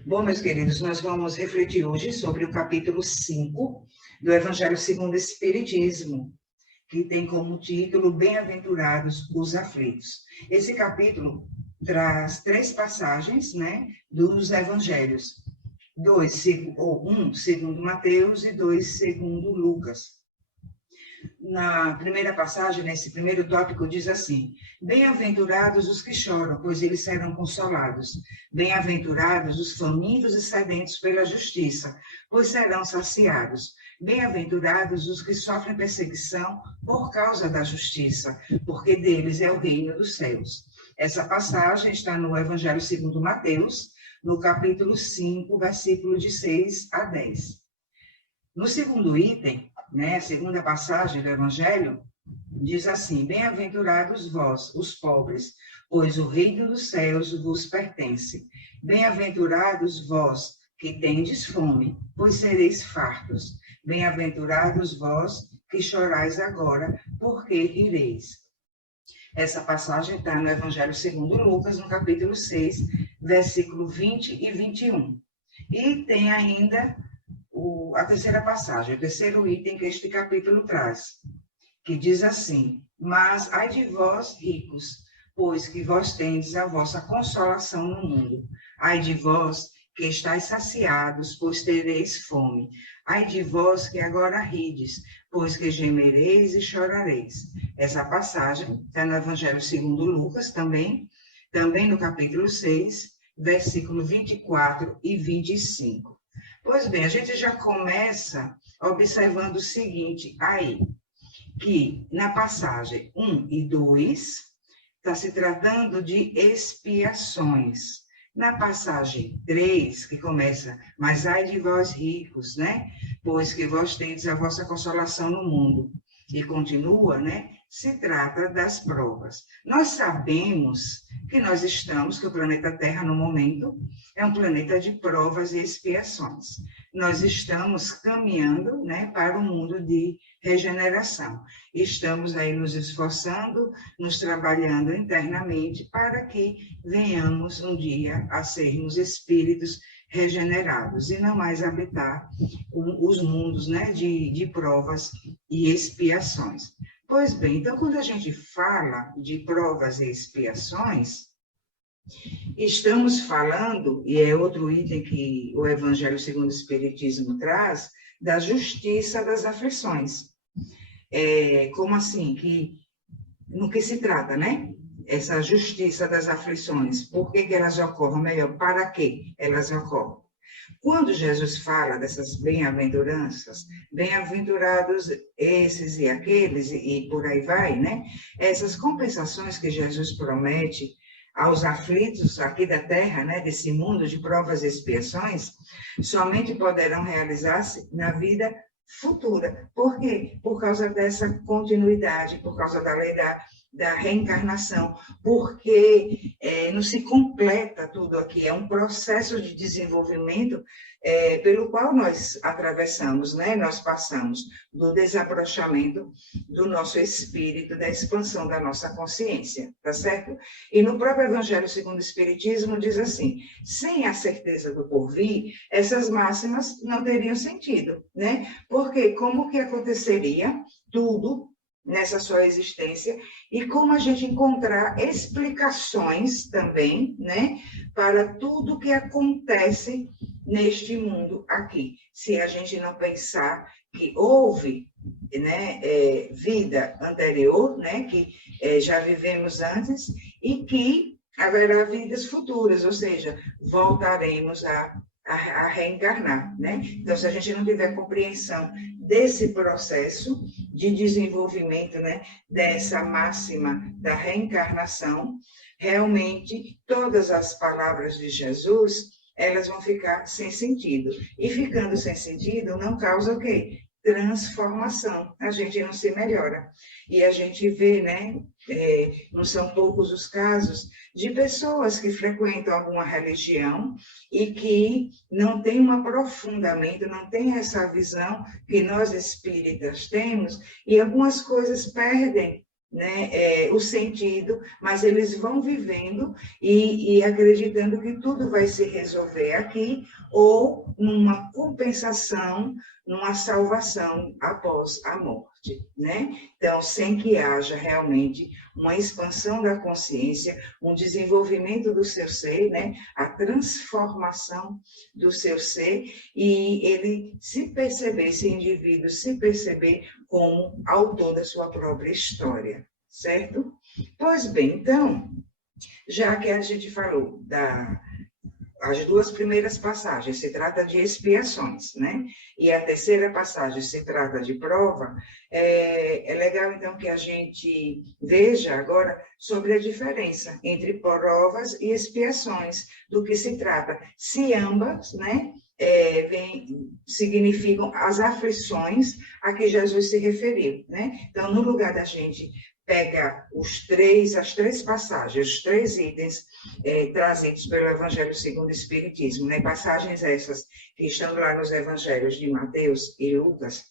Bom, meus queridos, nós vamos refletir hoje sobre o capítulo 5 do Evangelho segundo o Espiritismo, que tem como título Bem-aventurados os aflitos. Esse capítulo traz 3 passagens, né, dos evangelhos. Um segundo Mateus e 2 segundo Lucas. Na primeira passagem, nesse primeiro tópico, diz assim: Bem-aventurados os que choram, pois eles serão consolados. Bem-aventurados os famintos e sedentos pela justiça, pois serão saciados. Bem-aventurados os que sofrem perseguição por causa da justiça, porque deles é o reino dos céus. Essa passagem está no Evangelho segundo Mateus, no capítulo 5, versículo de 6 a 10. No segundo item, né, a segunda passagem do Evangelho, diz assim: Bem-aventurados vós, os pobres, pois o reino dos céus vos pertence. Bem-aventurados vós, que tendes fome, pois sereis fartos. Bem-aventurados vós, que chorais agora, porque rireis. Essa passagem está no Evangelho segundo Lucas, no capítulo 6, versículo 20 e 21. E tem ainda a terceira passagem, o terceiro item que este capítulo traz, que diz assim: Mas ai de vós, ricos, pois que vós tendes a vossa consolação no mundo. Ai de vós, que estáis saciados, pois tereis fome. Ai de vós, que agora rides, pois que gemereis e chorareis. Essa passagem está no Evangelho segundo Lucas também no capítulo 6, versículo 24 e 25. Pois bem, a gente já começa observando o seguinte aí, que na passagem 1 e 2 está se tratando de expiações. Na passagem 3, que começa, mas ai de vós ricos, né? Pois que vós tendes a vossa consolação no mundo. E continua, né? Se trata das provas. Nós sabemos que que o planeta Terra, no momento, é um planeta de provas e expiações. Nós estamos caminhando, né, para um mundo de regeneração. Estamos aí nos esforçando, nos trabalhando internamente para que venhamos um dia a sermos espíritos regenerados e não mais habitar os mundos, né, de provas e expiações. Pois bem, então, quando a gente fala de provas e expiações, estamos falando, e é outro item que o Evangelho segundo o Espiritismo traz, da justiça das aflições. Como assim? No que se trata, né? Essa justiça das aflições. Por que elas ocorrem? Melhor, para que elas ocorrem? Quando Jesus fala dessas bem-aventuranças, bem-aventurados esses e aqueles, e por aí vai, né? Essas compensações que Jesus promete aos aflitos aqui da terra, né, desse mundo de provas e expiações, somente poderão realizar-se na vida futura. Por quê? Por causa dessa continuidade, por causa da lei da reencarnação, porque não se completa tudo aqui, é um processo de desenvolvimento pelo qual nós atravessamos, né? Nós passamos do desabrochamento do nosso espírito, da expansão da nossa consciência, tá certo? E no próprio Evangelho segundo o Espiritismo diz assim: sem a certeza do porvir, essas máximas não teriam sentido, né? Porque como que aconteceria tudo nessa sua existência e como a gente encontrar explicações também, né, para tudo que acontece neste mundo aqui. Se a gente não pensar que houve, né, vida anterior, né, que já vivemos antes e que haverá vidas futuras, ou seja, voltaremos a reencarnar, né? Então, se a gente não tiver compreensão desse processo de desenvolvimento, né, dessa máxima da reencarnação, realmente todas as palavras de Jesus, elas vão ficar sem sentido. E ficando sem sentido, não causa o quê? Transformação. A gente não se melhora. E a gente vê, né, não são poucos os casos de pessoas que frequentam alguma religião e que não têm um aprofundamento, não têm essa visão que nós espíritas temos, e algumas coisas perdem né, o sentido, mas eles vão vivendo e acreditando que tudo vai se resolver aqui, ou numa compensação, numa salvação após a morte, né? Então, sem que haja realmente uma expansão da consciência, um desenvolvimento do seu ser, né? A transformação do seu ser, e ele se perceber, esse indivíduo se perceber como autor da sua própria história, certo? Pois bem, então, já que a gente falou as duas primeiras passagens se trata de expiações, né? E a terceira passagem se trata de prova. É legal, então, que a gente veja agora sobre a diferença entre provas e expiações, do que se trata. Se ambas, né, significam as aflições a que Jesus se referiu, né? Então, no lugar da gente pegar as três passagens, os três itens trazidos pelo Evangelho segundo o Espiritismo, né? Passagens essas que estão lá nos Evangelhos de Mateus e Lucas,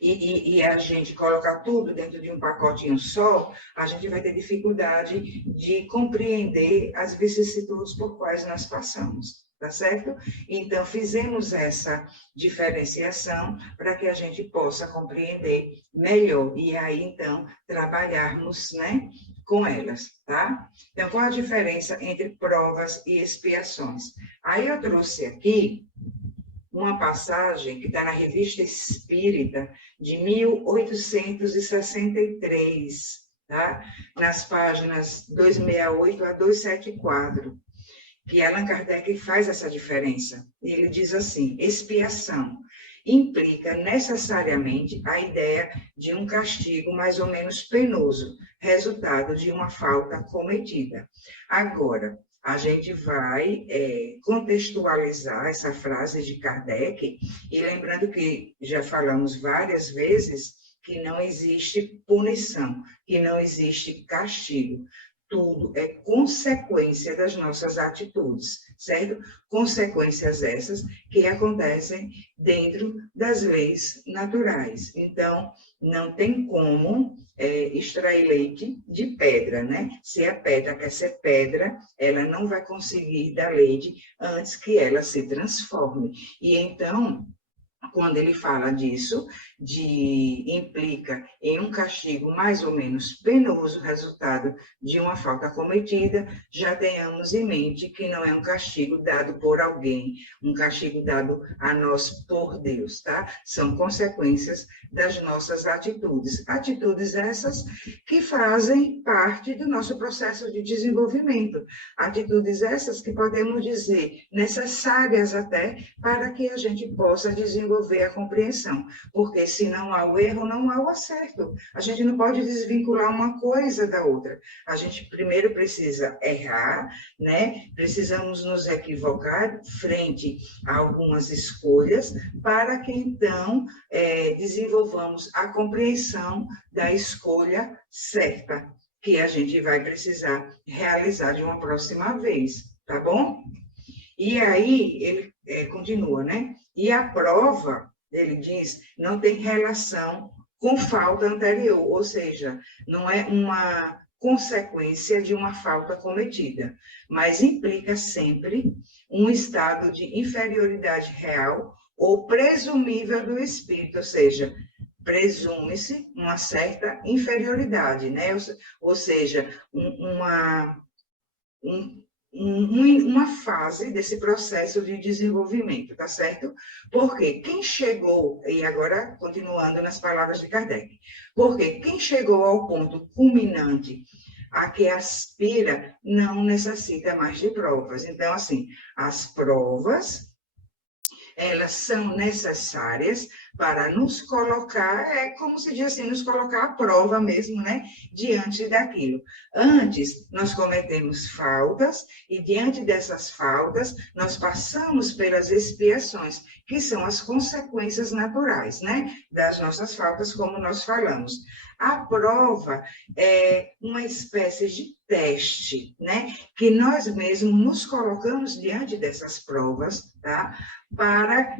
e a gente colocar tudo dentro de um pacotinho só, a gente vai ter dificuldade de compreender as vicissitudes por quais nós passamos. Tá certo? Então, fizemos essa diferenciação para que a gente possa compreender melhor e aí, então, trabalharmos, né, com elas, tá? Então, qual a diferença entre provas e expiações? Aí eu trouxe aqui uma passagem que está na Revista Espírita de 1863, tá? Nas páginas 268 a 274. Que Allan Kardec faz essa diferença. Ele diz assim: expiação implica necessariamente a ideia de um castigo mais ou menos penoso, resultado de uma falta cometida. Agora, a gente vai contextualizar essa frase de Kardec, e lembrando que já falamos várias vezes que não existe punição, que não existe castigo. Tudo é consequência das nossas atitudes, certo? Consequências essas que acontecem dentro das leis naturais. Então, não tem como extrair leite de pedra, né? Se a pedra quer ser pedra, ela não vai conseguir dar leite antes que ela se transforme. E então, quando ele fala disso, implica em um castigo mais ou menos penoso, resultado de uma falta cometida, já tenhamos em mente que não é um castigo dado por alguém, um castigo dado a nós por Deus, tá? São consequências das nossas atitudes. Atitudes essas que fazem parte do nosso processo de desenvolvimento. Atitudes essas que podemos dizer necessárias até para que a gente possa desenvolver a compreensão, porque se não há o erro, não há o acerto. A gente não pode desvincular uma coisa da outra. A gente primeiro precisa errar, né? Precisamos nos equivocar frente a algumas escolhas, para que então desenvolvamos a compreensão da escolha certa, que a gente vai precisar realizar de uma próxima vez, tá bom? E aí, ele continua, né? E a prova, ele diz, não tem relação com falta anterior, ou seja, não é uma consequência de uma falta cometida, mas implica sempre um estado de inferioridade real ou presumível do espírito, ou seja, presume-se uma certa inferioridade, né? Ou seja, uma fase desse processo de desenvolvimento, tá certo? Porque quem chegou, e agora continuando nas palavras de Kardec, porque quem chegou ao ponto culminante a que aspira não necessita mais de provas. Então, assim, as provas, elas são necessárias para nos colocar, como se diz assim, nos colocar à prova mesmo, né, diante daquilo. Antes, nós cometemos faltas, e diante dessas faltas, nós passamos pelas expiações, que são as consequências naturais, né, das nossas faltas, como nós falamos. A prova é uma espécie de teste, né, que nós mesmos nos colocamos diante dessas provas, tá, para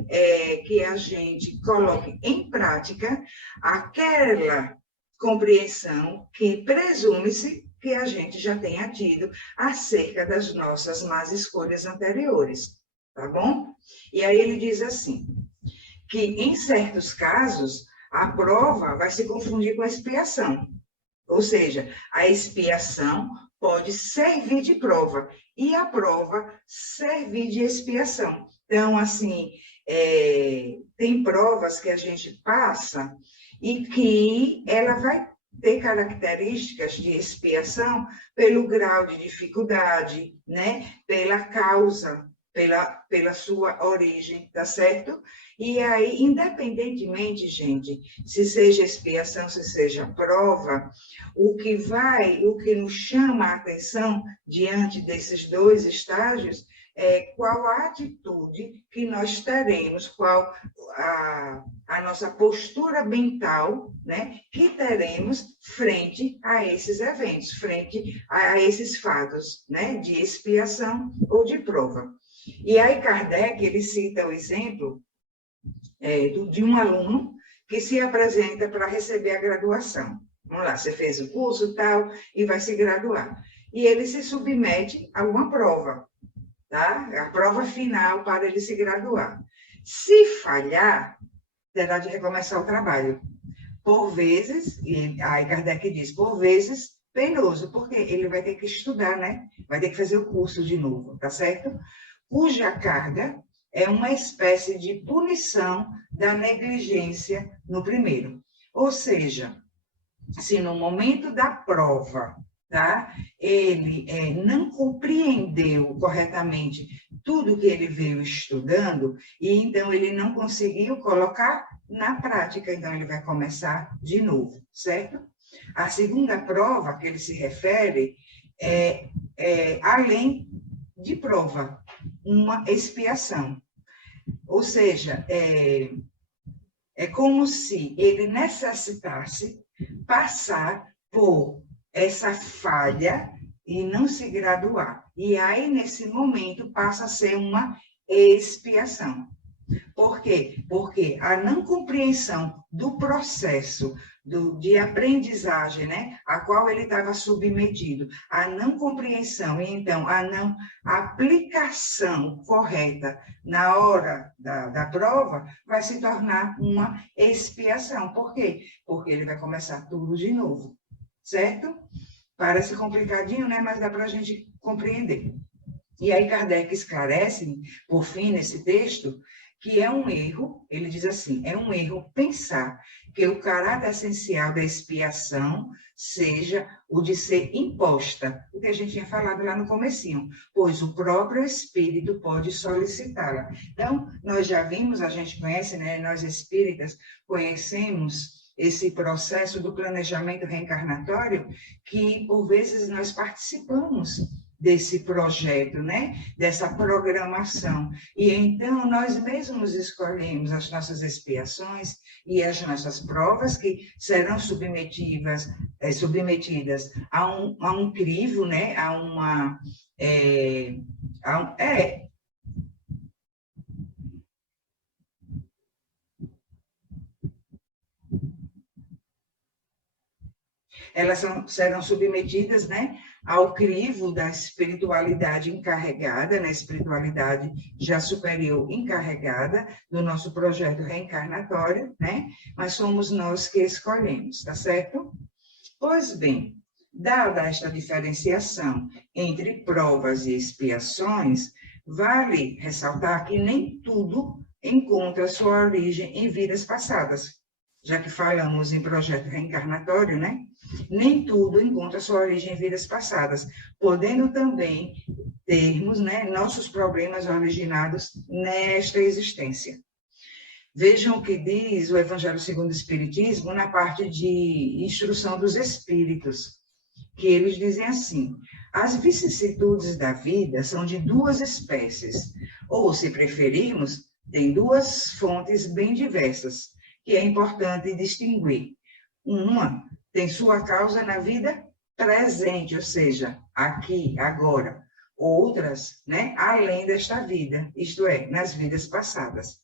que a gente coloque em prática aquela compreensão que presume-se que a gente já tenha tido acerca das nossas más escolhas anteriores, tá bom? E aí ele diz assim, que em certos casos, a prova vai se confundir com a expiação. Ou seja, a expiação pode servir de prova e a prova servir de expiação. Então, assim, tem provas que a gente passa e que ela vai ter características de expiação pelo grau de dificuldade, né? Pela causa, pela sua origem, tá certo? E aí, independentemente, gente, se seja expiação, se seja prova, o que nos chama a atenção diante desses dois estágios é qual a atitude que nós teremos, qual a nossa postura mental, né, que teremos frente a esses eventos, frente a esses fatos, né, de expiação ou de prova. E aí Kardec, ele cita o exemplo de um aluno que se apresenta para receber a graduação. Vamos lá, você fez o curso tal e vai se graduar. E ele se submete a uma prova, tá? A prova final para ele se graduar. Se falhar, terá de recomeçar o trabalho. Por vezes, e aí Kardec diz, por vezes penoso, porque ele vai ter que estudar, né? Vai ter que fazer o curso de novo, tá certo? Cuja carga é uma espécie de punição da negligência no primeiro. Ou seja, se no momento da prova, tá, ele não compreendeu corretamente tudo que ele veio estudando, e então ele não conseguiu colocar na prática, então ele vai começar de novo, certo? A segunda prova que ele se refere além de prova, uma expiação. Ou seja, é como se ele necessitasse passar por essa falha e não se graduar. E aí, nesse momento, passa a ser uma expiação. Por quê? Porque a não compreensão do processo de aprendizagem, né, a qual ele estava submetido, a não compreensão e, então, a não aplicação correta na hora da prova, vai se tornar uma expiação. Por quê? Porque ele vai começar tudo de novo, certo? Parece complicadinho, né, mas dá para a gente compreender. E aí Kardec esclarece, por fim, nesse texto, que é um erro, ele diz assim, é um erro pensar que o caráter essencial da expiação seja o de ser imposta, o que a gente tinha falado lá no comecinho, pois o próprio espírito pode solicitá-la. Então, nós já vimos, a gente conhece, né, nós espíritas conhecemos esse processo do planejamento reencarnatório, que por vezes nós participamos desse projeto, né? Dessa programação. E então nós mesmos escolhemos as nossas expiações e as nossas provas que serão submetidas a um crivo, né? Elas serão submetidas, né, ao crivo da espiritualidade encarregada, né, espiritualidade já superior encarregada do nosso projeto reencarnatório, né, mas somos nós que escolhemos, tá certo? Pois bem, dada esta diferenciação entre provas e expiações, vale ressaltar que nem tudo encontra sua origem em vidas passadas, já que falamos em projeto reencarnatório, né? Nem tudo encontra sua origem em vidas passadas, podendo também termos, né, nossos problemas originados nesta existência. Vejam o que diz o Evangelho segundo o Espiritismo na parte de instrução dos espíritos, que eles dizem assim: as vicissitudes da vida são de duas espécies, ou, se preferirmos, tem duas fontes bem diversas, que é importante distinguir. Uma tem sua causa na vida presente, ou seja, aqui, agora. Outras, né, além desta vida, isto é, nas vidas passadas.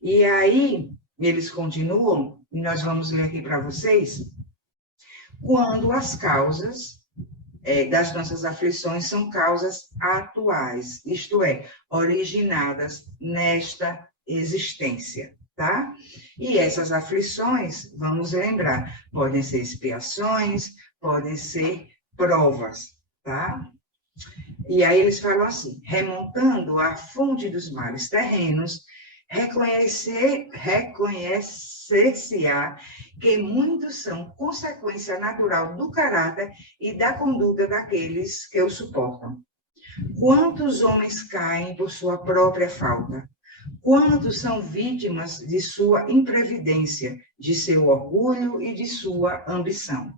E aí, eles continuam, e nós vamos ler aqui para vocês, quando as causas das nossas aflições são causas atuais, isto é, originadas nesta existência, tá? E essas aflições, vamos lembrar, podem ser expiações, podem ser provas, tá? E aí eles falam assim, remontando à fonte dos males terrenos, reconhecer-se-á que muitos são consequência natural do caráter e da conduta daqueles que o suportam. Quantos homens caem por sua própria falta? Quantos são vítimas de sua imprevidência, de seu orgulho e de sua ambição?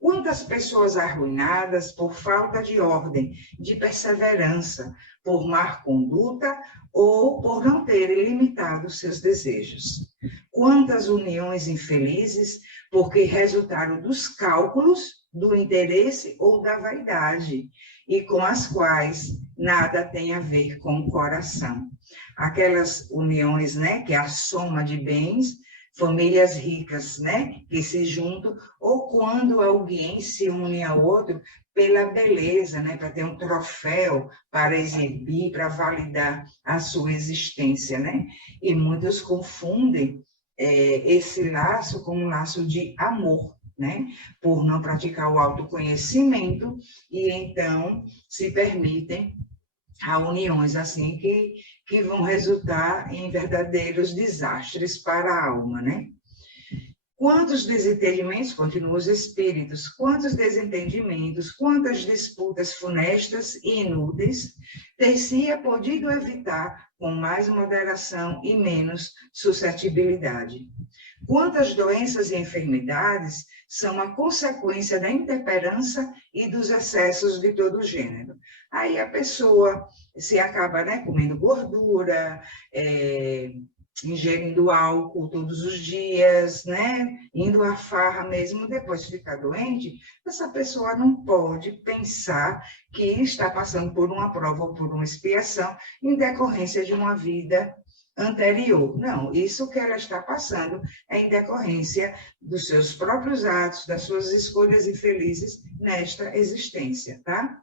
Quantas pessoas arruinadas por falta de ordem, de perseverança, por má conduta ou por não terem limitado seus desejos? Quantas uniões infelizes porque resultaram dos cálculos, do interesse ou da vaidade, e com as quais nada tem a ver com o coração? Aquelas uniões, né, que é a soma de bens, famílias ricas, né, que se juntam, ou quando alguém se une a outro pela beleza, né, para ter um troféu, para exibir, para validar a sua existência, né? E muitos confundem esse laço com um laço de amor, né? Por não praticar o autoconhecimento e então se permitem a uniões assim que vão resultar em verdadeiros desastres para a alma, né? Quantos desentendimentos, continuam os espíritos, quantos desentendimentos, quantas disputas funestas e inúteis ter-se-ia podido evitar com mais moderação e menos suscetibilidade? Quantas doenças e enfermidades são a consequência da intemperança e dos excessos de todo gênero? Aí a pessoa se acaba, né, comendo gordura, ingerindo álcool todos os dias, né, indo à farra mesmo, depois de ficar doente, essa pessoa não pode pensar que está passando por uma prova ou por uma expiação em decorrência de uma vida anterior. Não, isso que ela está passando é em decorrência dos seus próprios atos, das suas escolhas infelizes nesta existência, tá?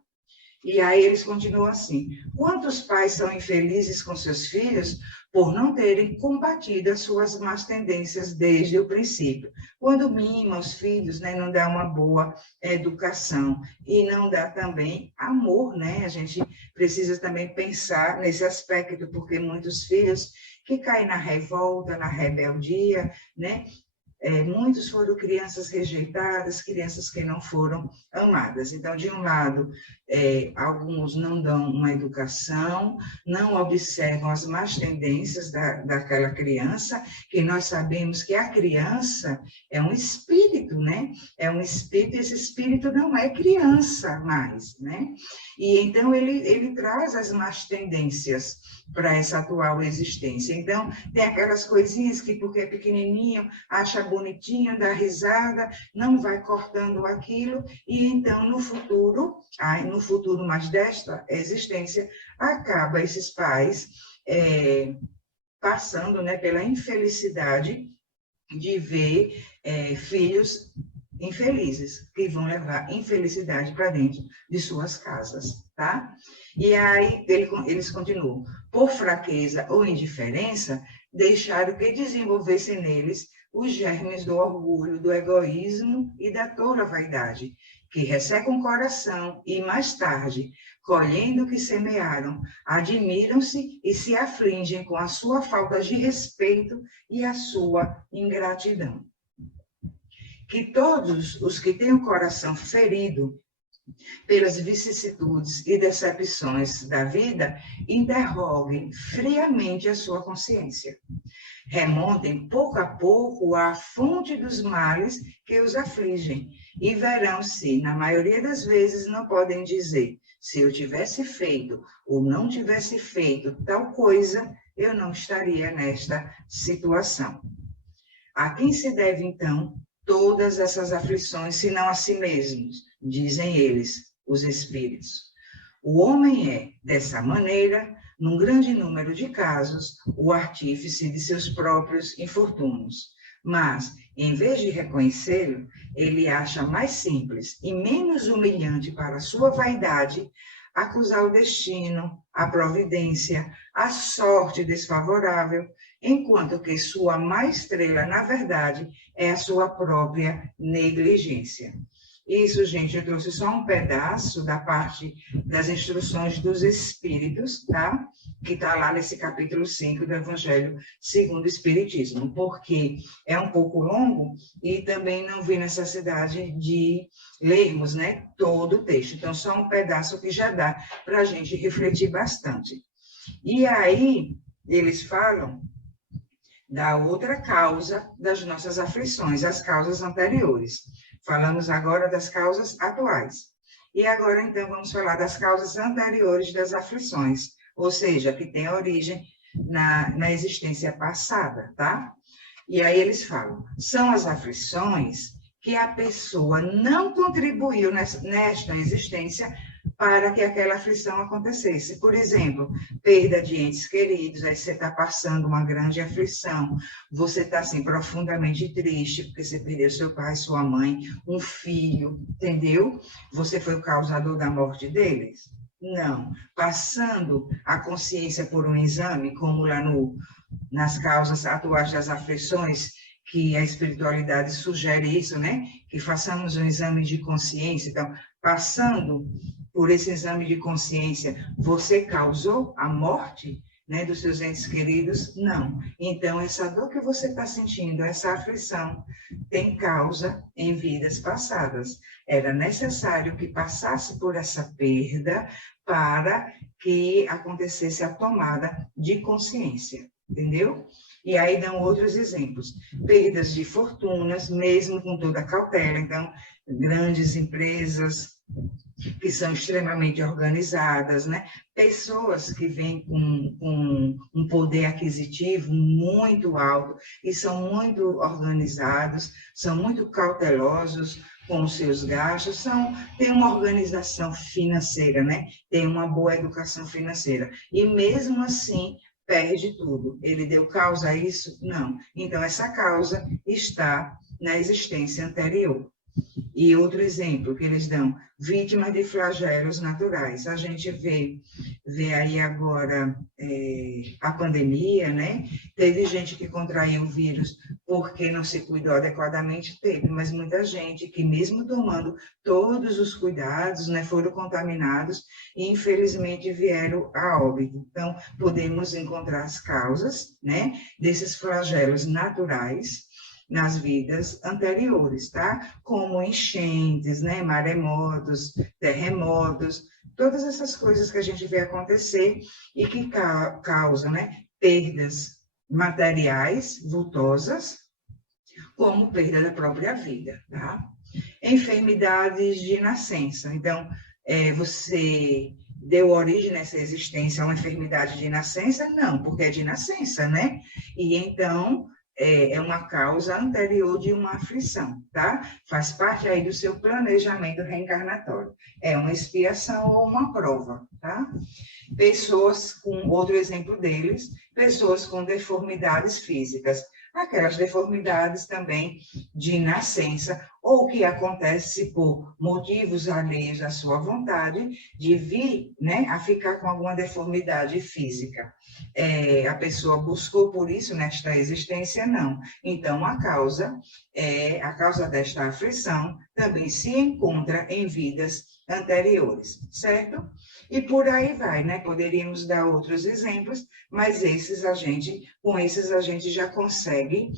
E aí eles continuam assim, quantos pais são infelizes com seus filhos por não terem combatido as suas más tendências desde o princípio? Quando mima os filhos, né, não dá uma boa educação e não dá também amor, né? A gente precisa também pensar nesse aspecto, porque muitos filhos que caem na revolta, na rebeldia, né? Muitos foram crianças rejeitadas, crianças que não foram amadas. Então, de um lado, alguns não dão uma educação, não observam as más tendências daquela criança, que nós sabemos que a criança é um espírito, né? É um espírito, esse espírito não é criança mais, né? E então ele traz as más tendências para essa atual existência. Então, tem aquelas coisinhas que, porque é pequenininho, acha bonitinho, dá risada, não vai cortando aquilo, e então, no futuro mais desta existência, acaba esses pais passando, né, pela infelicidade de ver filhos infelizes, que vão levar infelicidade para dentro de suas casas, tá? E aí eles continuam, por fraqueza ou indiferença, deixaram que desenvolvessem neles os germes do orgulho, do egoísmo e da tola vaidade, que ressecam o coração e, mais tarde, colhendo o que semearam, admiram-se e se afligem com a sua falta de respeito e a sua ingratidão. Que todos os que têm o coração ferido pelas vicissitudes e decepções da vida, interroguem friamente a sua consciência. Remontem pouco a pouco à fonte dos males que os afligem e verão se, na maioria das vezes, não podem dizer: se eu tivesse feito ou não tivesse feito tal coisa, eu não estaria nesta situação. A quem se deve, então, todas essas aflições, senão a si mesmos, dizem eles, os espíritos. O homem é, dessa maneira, num grande número de casos, o artífice de seus próprios infortúnios. Mas, em vez de reconhecê-lo, ele acha mais simples e menos humilhante para a sua vaidade acusar o destino, a providência, a sorte desfavorável, enquanto que sua má estrela, na verdade, é a sua própria negligência. Isso, gente, eu trouxe só um pedaço da parte das instruções dos Espíritos, tá? Que está lá nesse capítulo 5 do Evangelho segundo o Espiritismo, porque é um pouco longo e também não vi necessidade de lermos, né, todo o texto. Então, só um pedaço que já dá para a gente refletir bastante. E aí, eles falam da outra causa das nossas aflições, as causas anteriores. Falamos agora das causas atuais. E agora, então, vamos falar das causas anteriores das aflições, ou seja, que tem origem na existência passada, tá? E aí eles falam, são as aflições que a pessoa não contribuiu nesta existência para que aquela aflição acontecesse. Por exemplo, perda de entes queridos, aí você está passando uma grande aflição, você está assim, profundamente triste, porque você perdeu seu pai, sua mãe, um filho, entendeu? Você foi o causador da morte deles? Não. Passando a consciência por um exame, como lá nas causas atuais das aflições, que a espiritualidade sugere isso, né? Que façamos um exame de consciência. Então, passando por esse exame de consciência, você causou a morte, né, dos seus entes queridos? Não. Então, essa dor que você está sentindo, essa aflição, tem causa em vidas passadas. Era necessário que passasse por essa perda para que acontecesse a tomada de consciência, entendeu? E aí dão outros exemplos. Perdas de fortunas, mesmo com toda a cautela. Então, grandes empresas que são extremamente organizadas, né? Pessoas que vêm com um poder aquisitivo muito alto e são muito organizados, são muito cautelosos com os seus gastos, têm uma organização financeira, né? Tem uma boa educação financeira. E mesmo assim, perde tudo. Ele deu causa a isso? Não. Então, essa causa está na existência anterior. E outro exemplo que eles dão, vítimas de flagelos naturais. A gente vê aí agora a pandemia, né? Teve gente que contraiu o vírus porque não se cuidou adequadamente, teve, mas muita gente que mesmo tomando todos os cuidados, né, foram contaminados e infelizmente vieram a óbito. Então, podemos encontrar as causas, né, desses flagelos naturais nas vidas anteriores, tá? Como enchentes, né? Maremotos, terremotos, todas essas coisas que a gente vê acontecer e que causam, né? Perdas materiais vultosas, como perda da própria vida, tá? Enfermidades de nascença. Então, você deu origem nessa existência a uma enfermidade de nascença? Não, porque é de nascença, né? E então é uma causa anterior de uma aflição, tá? Faz parte aí do seu planejamento reencarnatório. É uma expiação ou uma prova, tá? Pessoas com, outro exemplo deles, pessoas com deformidades físicas. Aquelas deformidades também de nascença, ou que acontece por motivos alheios à sua vontade, de vir, né, a ficar com alguma deformidade física. A pessoa buscou por isso nesta existência? Não. Então, a causa desta aflição também se encontra em vidas anteriores, certo? E por aí vai, né? Poderíamos dar outros exemplos, mas com esses a gente já consegue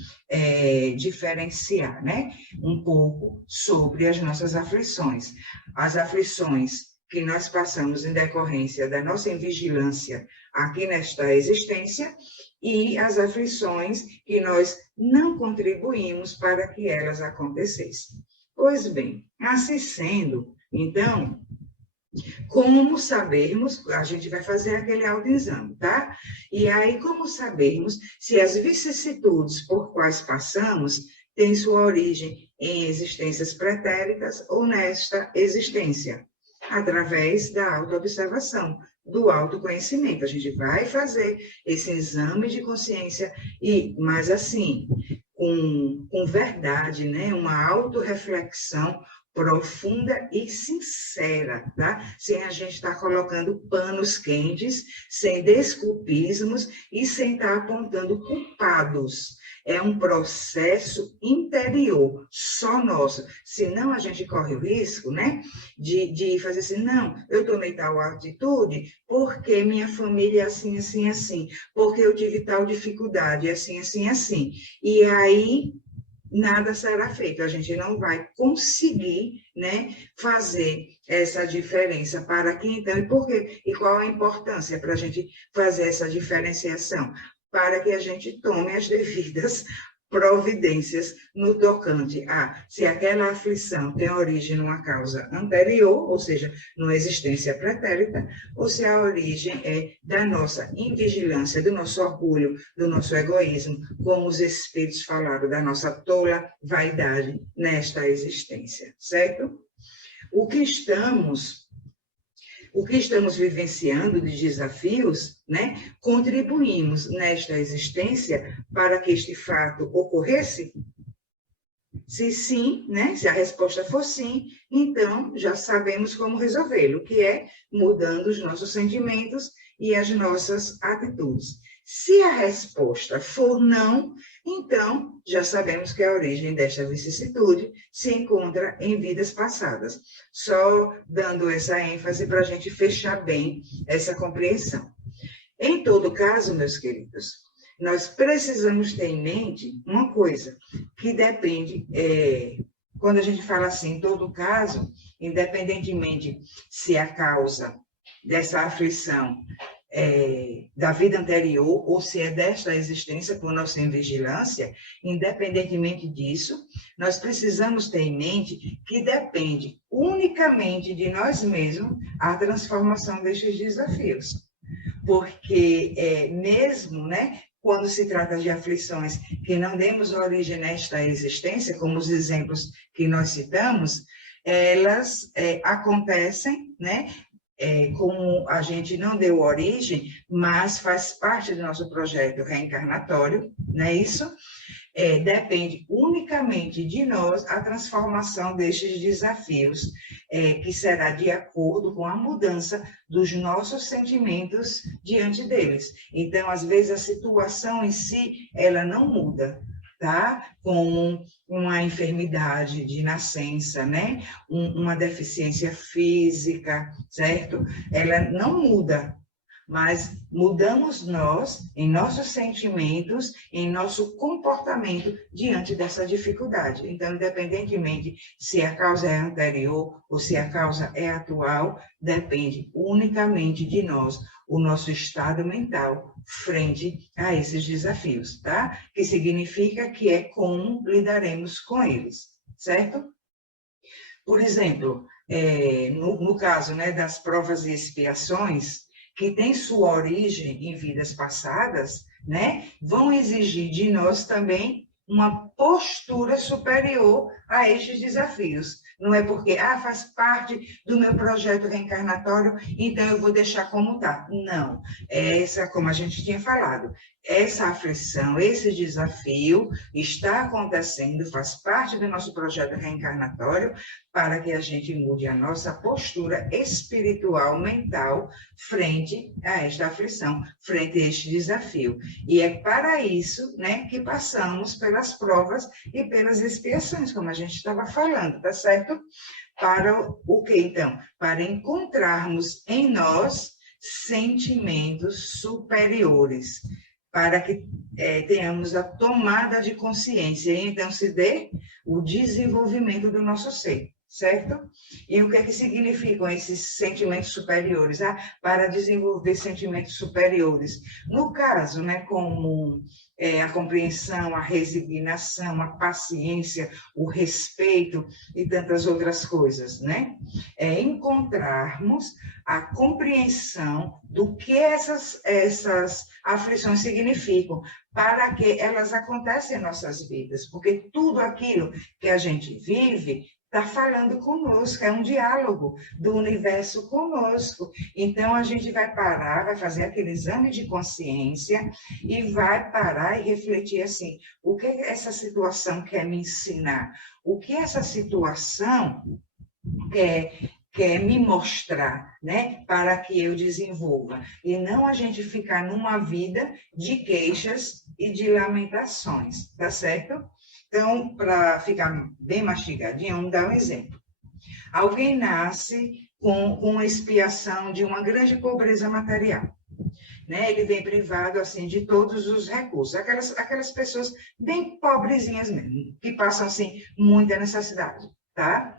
diferenciar, né? Um pouco sobre as nossas aflições. As aflições que nós passamos em decorrência da nossa invigilância aqui nesta existência e as aflições que nós não contribuímos para que elas acontecessem. Pois bem, assim sendo, então, como sabermos, a gente vai fazer aquele autoexame, tá? E aí, como sabermos se as vicissitudes por quais passamos têm sua origem em existências pretéritas ou nesta existência? Através da autoobservação, do autoconhecimento. A gente vai fazer esse exame de consciência, mas assim, com verdade, né? Uma autorreflexão profunda e sincera, tá? Sem a gente estar colocando panos quentes, sem desculpismos e sem estar apontando culpados. É um processo interior, só nosso. Senão a gente corre o risco, né, de fazer assim, não, eu tomei tal atitude porque minha família é assim, assim, assim, porque eu tive tal dificuldade, assim, assim, assim. E aí nada será feito, a gente não vai conseguir, né, fazer essa diferença para quem então, e por quê? E qual a importância para a gente fazer essa diferenciação? Para que a gente tome as devidas providências no tocante a se aquela aflição tem origem numa causa anterior, ou seja, numa existência pretérita, ou se a origem é da nossa invigilância, do nosso orgulho, do nosso egoísmo, como os espíritos falaram, da nossa tola vaidade nesta existência, certo? O que estamos vivenciando de desafios, né, contribuímos nesta existência para que este fato ocorresse? Se sim, né, se a resposta for sim, então já sabemos como resolvê-lo, que é mudando os nossos sentimentos e as nossas atitudes. Se a resposta for não, então já sabemos que a origem desta vicissitude se encontra em vidas passadas. Só dando essa ênfase para a gente fechar bem essa compreensão. Em todo caso, meus queridos, nós precisamos ter em mente uma coisa, que depende, quando a gente fala assim, em todo caso, independentemente se a causa dessa aflição da vida anterior ou se é desta existência por nossa invigilância, independentemente disso, nós precisamos ter em mente que depende unicamente de nós mesmos a transformação destes desafios. Porque mesmo, né, quando se trata de aflições que não demos origem nesta existência, como os exemplos que nós citamos, elas acontecem, né, como a gente não deu origem, mas faz parte do nosso projeto reencarnatório, não é isso? Depende unicamente de nós a transformação destes desafios, que será de acordo com a mudança dos nossos sentimentos diante deles. Então, às vezes, a situação em si, ela não muda, tá? Como uma enfermidade de nascença, né? Uma deficiência física, certo? Ela não muda, mas mudamos nós em nossos sentimentos, em nosso comportamento diante dessa dificuldade. Então, independentemente se a causa é anterior ou se a causa é atual, depende unicamente de nós, o nosso estado mental frente a esses desafios, tá? Que significa que é como lidaremos com eles, certo? Por exemplo, no caso, né, das provas e expiações, que tem sua origem em vidas passadas, né, vão exigir de nós também uma postura superior a estes desafios. Não é porque, faz parte do meu projeto reencarnatório, então eu vou deixar como está. Não, essa, como a gente tinha falado, essa aflição, esse desafio está acontecendo, faz parte do nosso projeto reencarnatório, para que a gente mude a nossa postura espiritual, mental, frente a esta aflição, frente a este desafio. E é para isso, né, que passamos pelas provas e pelas expiações, como a gente estava falando, tá certo? Para o quê, então? Para encontrarmos em nós sentimentos superiores, para que tenhamos a tomada de consciência e então se dê o desenvolvimento do nosso ser, certo? E o que é que significam esses sentimentos superiores? Para desenvolver sentimentos superiores. No caso, né, como a compreensão, a resignação, a paciência, o respeito e tantas outras coisas, né? Encontrarmos a compreensão do que essas aflições significam, para que elas acontecem em nossas vidas, porque tudo aquilo que a gente vive está falando conosco, é um diálogo do universo conosco. Então, a gente vai parar, vai fazer aquele exame de consciência e vai parar e refletir assim, o que essa situação quer me ensinar? O que essa situação quer me mostrar, né, para que eu desenvolva. E não a gente ficar numa vida de queixas e de lamentações, tá certo? Então, para ficar bem mastigadinho, vamos dar um exemplo. Alguém nasce com expiação de uma grande pobreza material. Né? Ele vem privado assim, de todos os recursos. Aquelas pessoas bem pobrezinhas mesmo, que passam assim, muita necessidade. Tá?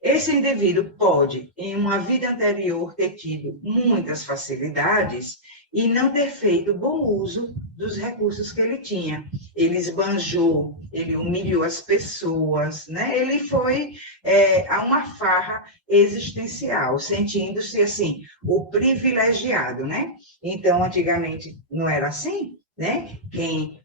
Esse indivíduo pode, em uma vida anterior, ter tido muitas facilidades e não ter feito bom uso dos recursos que ele tinha. Ele esbanjou, ele humilhou as pessoas, né? Ele foi a uma farra existencial, sentindo-se assim, o privilegiado, né? Então, antigamente não era assim, né?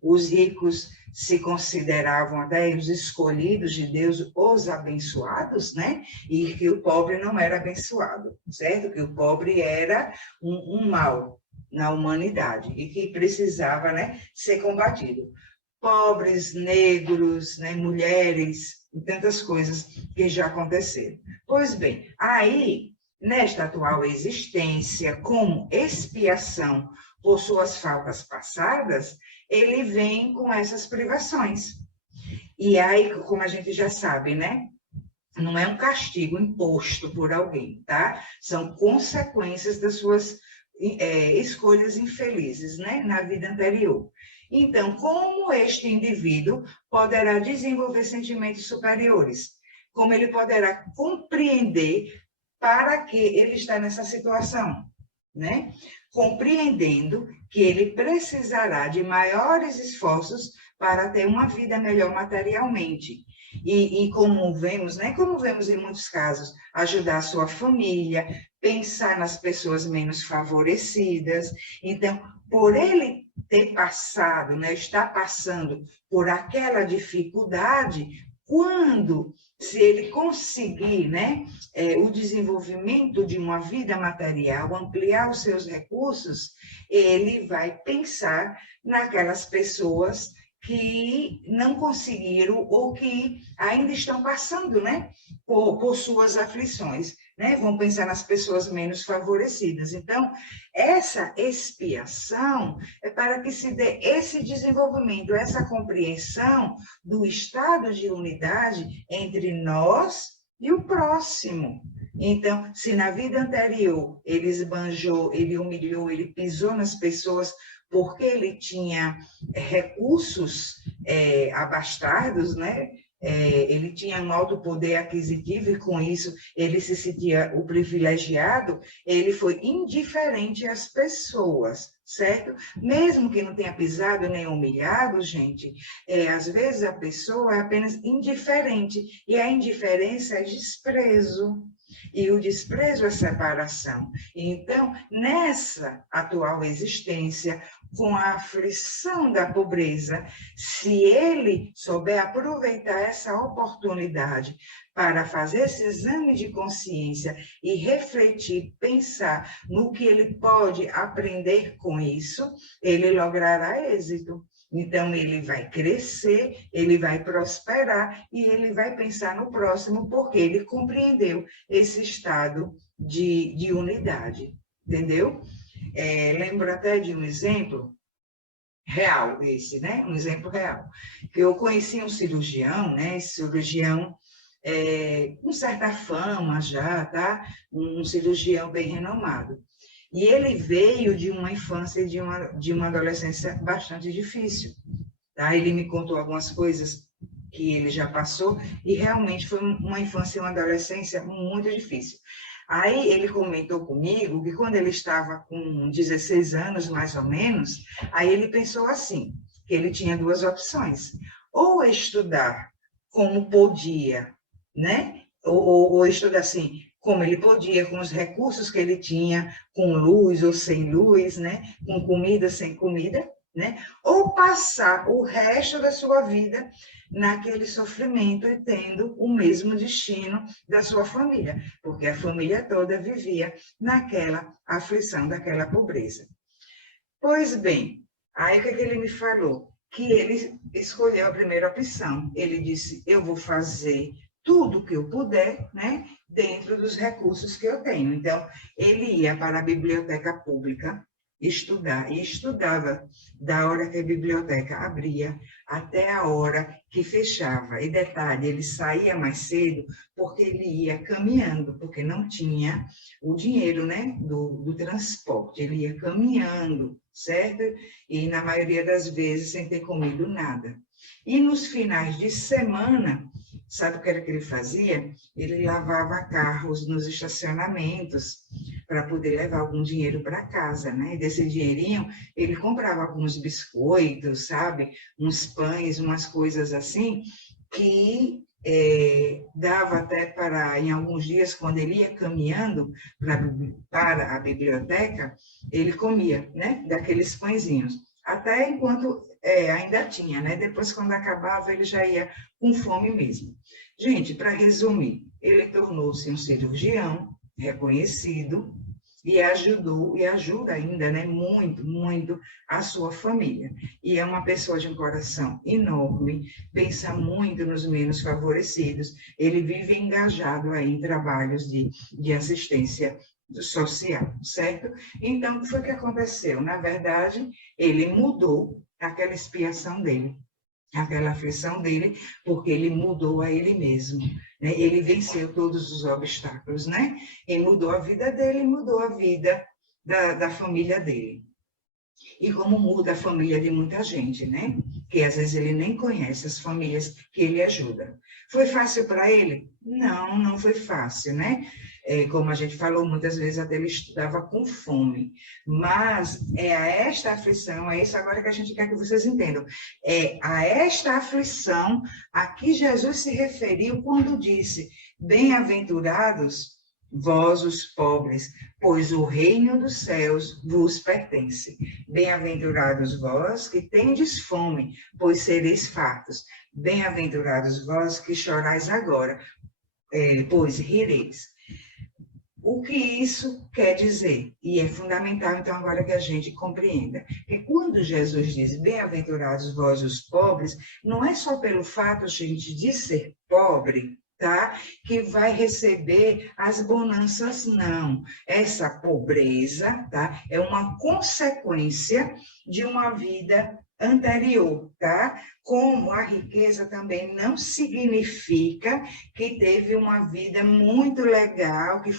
Os ricos se consideravam até os escolhidos de Deus, os abençoados, né? E que o pobre não era abençoado, certo? Que o pobre era um mal na humanidade e que precisava, né, ser combatido. Pobres, negros, né, mulheres, e tantas coisas que já aconteceram. Pois bem, aí, nesta atual existência, como expiação por suas faltas passadas, ele vem com essas privações. E aí, como a gente já sabe, né? Não é um castigo imposto por alguém, tá? São consequências das suas escolhas infelizes, né? Na vida anterior. Então, como este indivíduo poderá desenvolver sentimentos superiores? Como ele poderá compreender para que ele está nessa situação, né? Compreendendo que ele precisará de maiores esforços para ter uma vida melhor materialmente. E como vemos, né? Como vemos em muitos casos, ajudar a sua família, pensar nas pessoas menos favorecidas. Então, por ele ter passado, né? Estar passando por aquela dificuldade, se ele conseguir, né, o desenvolvimento de uma vida material, ampliar os seus recursos, ele vai pensar naquelas pessoas que não conseguiram ou que ainda estão passando, né, por suas aflições, né? Vão pensar nas pessoas menos favorecidas. Então, essa expiação é para que se dê esse desenvolvimento, essa compreensão do estado de unidade entre nós e o próximo. Então, se na vida anterior ele esbanjou, ele humilhou, ele pisou nas pessoas porque ele tinha recursos abastados, né? Ele tinha um alto poder aquisitivo e, com isso, ele se sentia o privilegiado, ele foi indiferente às pessoas, certo? Mesmo que não tenha pisado nem humilhado, gente, às vezes a pessoa é apenas indiferente, e a indiferença é desprezo. E o desprezo é separação. Então, nessa atual existência, com a aflição da pobreza, se ele souber aproveitar essa oportunidade para fazer esse exame de consciência e refletir, pensar no que ele pode aprender com isso, ele logrará êxito. Então, ele vai crescer, ele vai prosperar e ele vai pensar no próximo, porque ele compreendeu esse estado de unidade, entendeu? Lembro até de um exemplo real, esse, né? Um exemplo real. Eu conheci um cirurgião, né? Esse cirurgião com certa fama já, tá? Um cirurgião bem renomado. E ele veio de uma infância e de uma adolescência bastante difícil. Tá? Ele me contou algumas coisas que ele já passou, e realmente foi uma infância e uma adolescência muito difícil. Aí ele comentou comigo que quando ele estava com 16 anos, mais ou menos, aí ele pensou assim, que ele tinha duas opções: ou estudar como podia, né? Ou estudar assim, como ele podia, com os recursos que ele tinha, com luz ou sem luz, né? Com comida, sem comida, né? Ou passar o resto da sua vida naquele sofrimento e tendo o mesmo destino da sua família, porque a família toda vivia naquela aflição, daquela pobreza. Pois bem, aí o que ele me falou? Que ele escolheu a primeira opção. Ele disse, eu vou fazer tudo o que eu puder, né, dentro dos recursos que eu tenho. Então, ele ia para a biblioteca pública estudar, e estudava da hora que a biblioteca abria até a hora que fechava. E detalhe, ele saía mais cedo porque ele ia caminhando, porque não tinha o dinheiro, né, do transporte. Ele ia caminhando, certo? E na maioria das vezes sem ter comido nada. E nos finais de semana, sabe o que era que ele fazia? Ele lavava carros nos estacionamentos para poder levar algum dinheiro para casa, né? E desse dinheirinho, ele comprava alguns biscoitos, sabe? Uns pães, umas coisas assim, que dava até para, em alguns dias, quando ele ia caminhando para a biblioteca, ele comia, né? Daqueles pãezinhos. Até enquanto ainda tinha, né? Depois, quando acabava, ele já ia com fome mesmo. Gente, para resumir, ele tornou-se um cirurgião reconhecido e ajudou, e ajuda ainda, né, muito, muito a sua família. E é uma pessoa de um coração enorme, pensa muito nos menos favorecidos, ele vive engajado aí em trabalhos de assistência social, certo? Então, o que foi que aconteceu? Na verdade, ele mudou aquela expiação dele, aquela aflição dele, porque ele mudou a ele mesmo, né? Ele venceu todos os obstáculos, né? E mudou a vida dele, mudou a vida da família dele. E como muda a família de muita gente, né? Que às vezes ele nem conhece as famílias que ele ajuda. Foi fácil para ele? Não, não foi fácil, né? Como a gente falou, muitas vezes até ele estudava com fome. Mas é a esta aflição, é isso agora que a gente quer que vocês entendam. É a esta aflição a que Jesus se referiu quando disse: bem-aventurados vós os pobres, pois o reino dos céus vos pertence. Bem-aventurados vós que tendes fome, pois sereis fartos. Bem-aventurados vós que chorais agora, pois rireis. O que isso quer dizer? E é fundamental, então, agora que a gente compreenda, que quando Jesus diz, bem-aventurados vós os pobres, não é só pelo fato, gente, de ser pobre, tá? Que vai receber as bonanças, não. Essa pobreza, tá? É uma consequência de uma vida anterior, tá? Como a riqueza também não significa que teve uma vida muito legal, que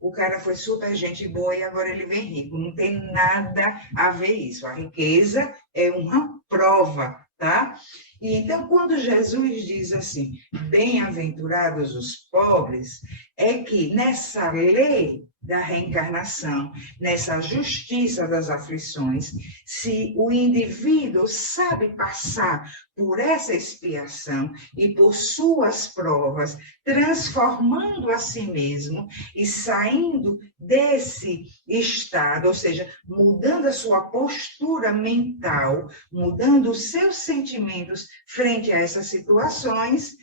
o cara foi super gente boa e agora ele vem rico. Não tem nada a ver isso. A riqueza é uma prova, tá? E então, quando Jesus diz assim, bem-aventurados os pobres, é que nessa lei da reencarnação, nessa justiça das aflições, se o indivíduo sabe passar por essa expiação e por suas provas, transformando a si mesmo e saindo desse estado, ou seja, mudando a sua postura mental, mudando os seus sentimentos frente a essas situações,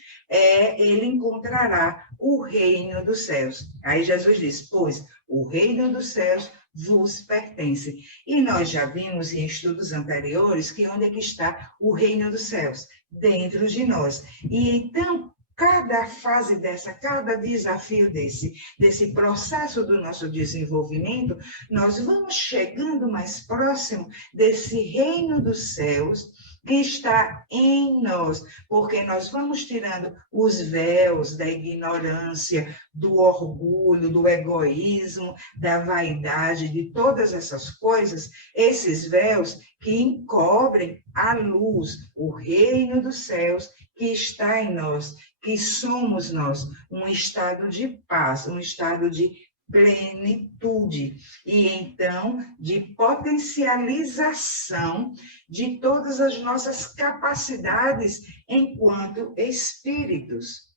ele encontrará o reino dos céus. Aí Jesus diz, pois o reino dos céus vos pertence. E nós já vimos em estudos anteriores que onde é que está o reino dos céus? Dentro de nós. E então, cada fase dessa, cada desafio desse processo do nosso desenvolvimento, nós vamos chegando mais próximo desse reino dos céus que está em nós, porque nós vamos tirando os véus da ignorância, do orgulho, do egoísmo, da vaidade, de todas essas coisas, esses véus que encobrem a luz, o reino dos céus que está em nós, que somos nós, um estado de paz, um estado de plenitude e então de potencialização de todas as nossas capacidades enquanto espíritos.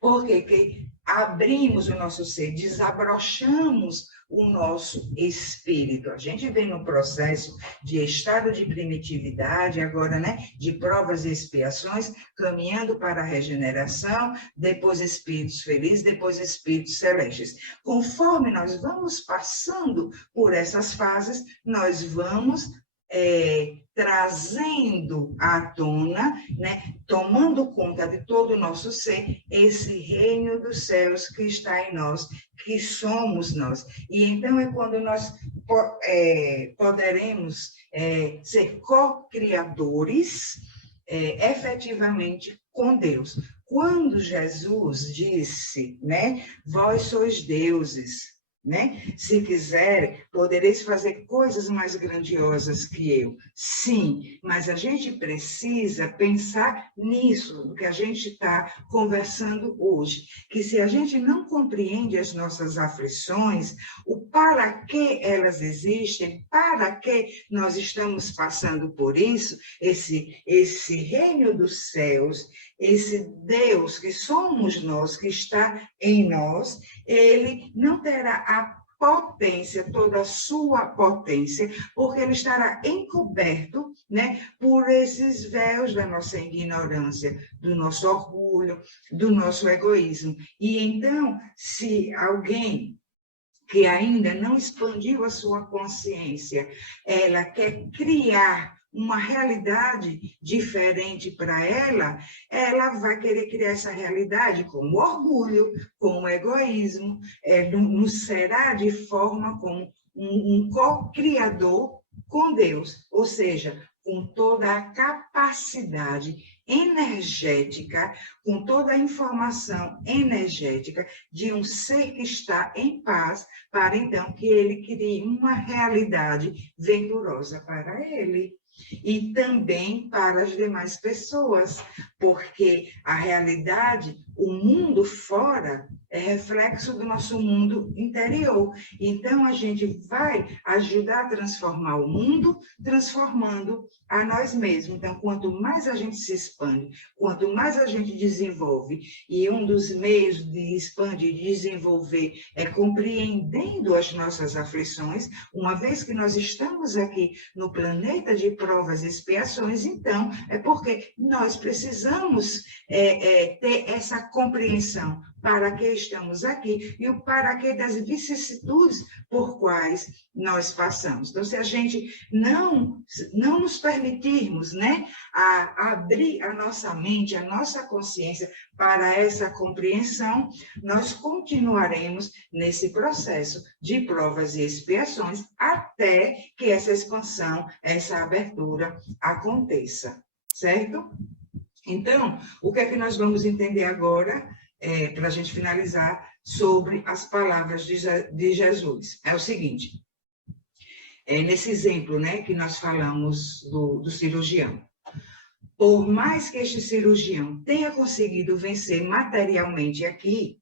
Porque que abrimos o nosso ser, desabrochamos o nosso espírito. A gente vem no processo de estado de primitividade, agora, né, de provas e expiações, caminhando para a regeneração, depois espíritos felizes, depois espíritos celestes. Conforme nós vamos passando por essas fases, nós vamos trazendo à tona, né, tomando conta de todo o nosso ser, esse reino dos céus que está em nós, que somos nós. E então é quando nós poderemos ser co-criadores efetivamente com Deus. Quando Jesus disse, né, vós sois deuses, né? Se quiser, podereis fazer coisas mais grandiosas que eu. Sim, mas a gente precisa pensar nisso, do que a gente está conversando hoje. Que se a gente não compreende as nossas aflições, o para que elas existem, para que nós estamos passando por isso, esse reino dos céus, esse Deus que somos nós, que está em nós, ele não terá a potência, toda a sua potência, porque ele estará encoberto, né, por esses véus da nossa ignorância, do nosso orgulho, do nosso egoísmo. E então, se alguém que ainda não expandiu a sua consciência, ela quer criar uma realidade diferente para ela, ela vai querer criar essa realidade com o orgulho, com o egoísmo, não será de forma como um co-criador com Deus, ou seja, com toda a capacidade energética, com toda a informação energética de um ser que está em paz, para então que ele crie uma realidade venturosa para ele. E também para as demais pessoas, porque a realidade, o mundo fora, é reflexo do nosso mundo interior. Então, a gente vai ajudar a transformar o mundo, transformando a nós mesmos. Então, quanto mais a gente se expande, quanto mais a gente desenvolve, e um dos meios de expandir e desenvolver é compreendendo as nossas aflições, uma vez que nós estamos aqui no planeta de provas e expiações, então, é porque nós precisamos ter essa compreensão para que estamos aqui e o para que das vicissitudes por quais nós passamos. Então, se a gente não nos permitirmos, né, abrir a nossa mente, a nossa consciência para essa compreensão, nós continuaremos nesse processo de provas e expiações até que essa expansão, essa abertura aconteça, certo? Então, o que é que nós vamos entender agora, para a gente finalizar, sobre as palavras de Jesus? É o seguinte, nesse exemplo, né, que nós falamos do cirurgião. Por mais que este cirurgião tenha conseguido vencer materialmente aqui,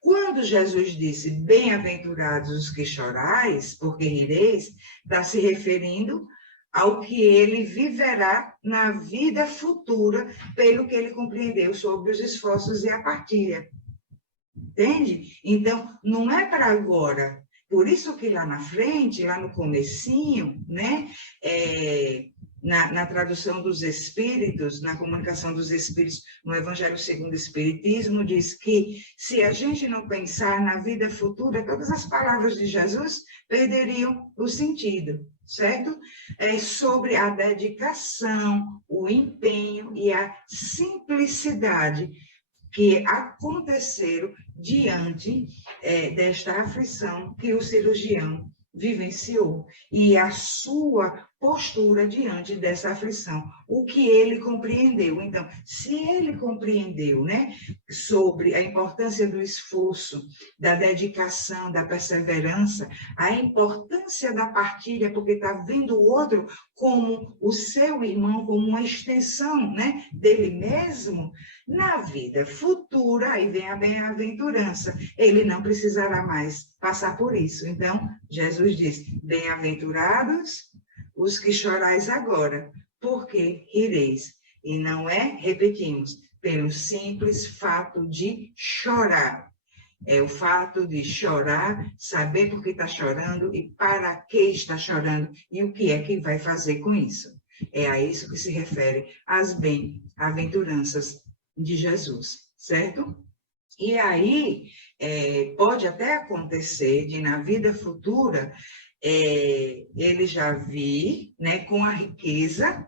quando Jesus disse, bem-aventurados os que chorais, porque rireis, está se referindo ao que ele viverá na vida futura, pelo que ele compreendeu sobre os esforços e a partilha. Entende? Então, não é para agora. Por isso que lá na frente, lá no comecinho, né, na tradução dos Espíritos, na comunicação dos Espíritos, no Evangelho segundo o Espiritismo, diz que se a gente não pensar na vida futura, todas as palavras de Jesus perderiam o sentido, certo? Sobre a dedicação, o empenho e a simplicidade que aconteceram diante desta aflição que o cirurgião vivenciou e a sua postura diante dessa aflição, o que ele compreendeu. Então, se ele compreendeu, né, sobre a importância do esforço, da dedicação, da perseverança, a importância da partilha, porque está vendo o outro como o seu irmão, como uma extensão, né, dele mesmo, na vida futura, aí vem a bem-aventurança, ele não precisará mais passar por isso. Então, Jesus diz, bem-aventurados os que chorais agora, porque rireis. E não repetimos, pelo simples fato de chorar. É o fato de chorar, saber por que está chorando e para que está chorando e o que é que vai fazer com isso. É a isso que se refere as bem-aventuranças de Jesus, certo? E aí, pode até acontecer de, na vida futura, ele já vir, né, com a riqueza,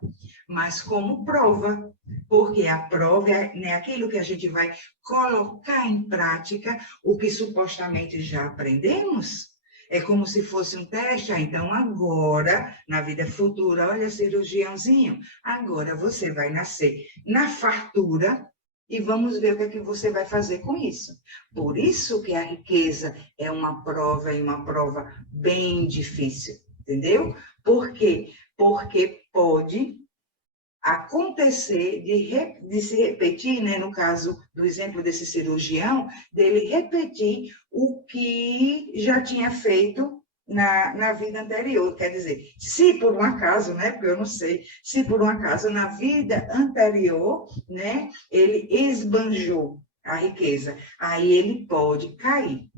mas como prova, porque a prova é, né, aquilo que a gente vai colocar em prática, o que supostamente já aprendemos. É como se fosse um teste. Então, agora, na vida futura, olha, cirurgiãozinho, agora você vai nascer na fartura e vamos ver o que é que você vai fazer com isso. Por isso que a riqueza é uma prova, e uma prova bem difícil, entendeu? Por quê? Porque pode acontecer de se repetir, né, no caso do exemplo desse cirurgião, dele repetir o que já tinha feito na vida anterior. Quer dizer, se por um acaso, né, porque eu não sei, se por um acaso na vida anterior, né, ele esbanjou a riqueza, aí ele pode cair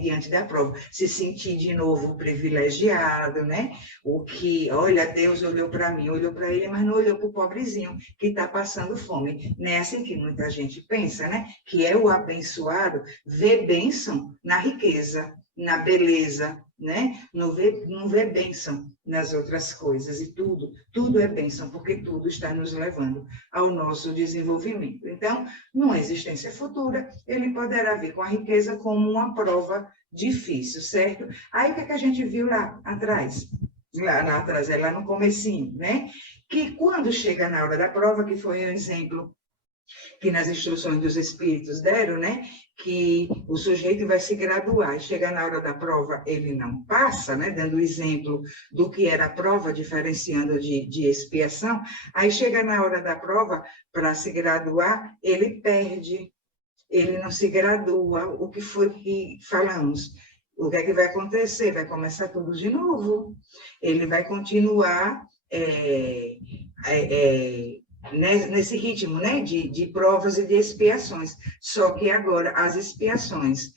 diante da prova, se sentir de novo privilegiado, né? O que, olha, Deus olhou para mim, olhou para ele, mas não olhou para o pobrezinho que está passando fome. Não é assim que muita gente pensa, né? Que é o abençoado, vê bênção na riqueza, na beleza, né? Não vê bênção nas outras coisas, e tudo é bênção, porque tudo está nos levando ao nosso desenvolvimento. Então, numa existência futura, ele poderá vir com a riqueza como uma prova difícil, certo? Aí, o que a gente viu lá atrás? Lá atrás, lá no comecinho, né? Que quando chega na hora da prova, que foi um exemplo que nas instruções dos espíritos deram, né? Que o sujeito vai se graduar e chega na hora da prova, ele não passa, né? Dando o exemplo do que era a prova, diferenciando de expiação. Aí chega na hora da prova, para se graduar, ele perde, ele não se gradua. O que foi que falamos? O que é que vai acontecer? Vai começar tudo de novo. Ele vai continuar nesse ritmo, né, de provas e de expiações. Só que agora as expiações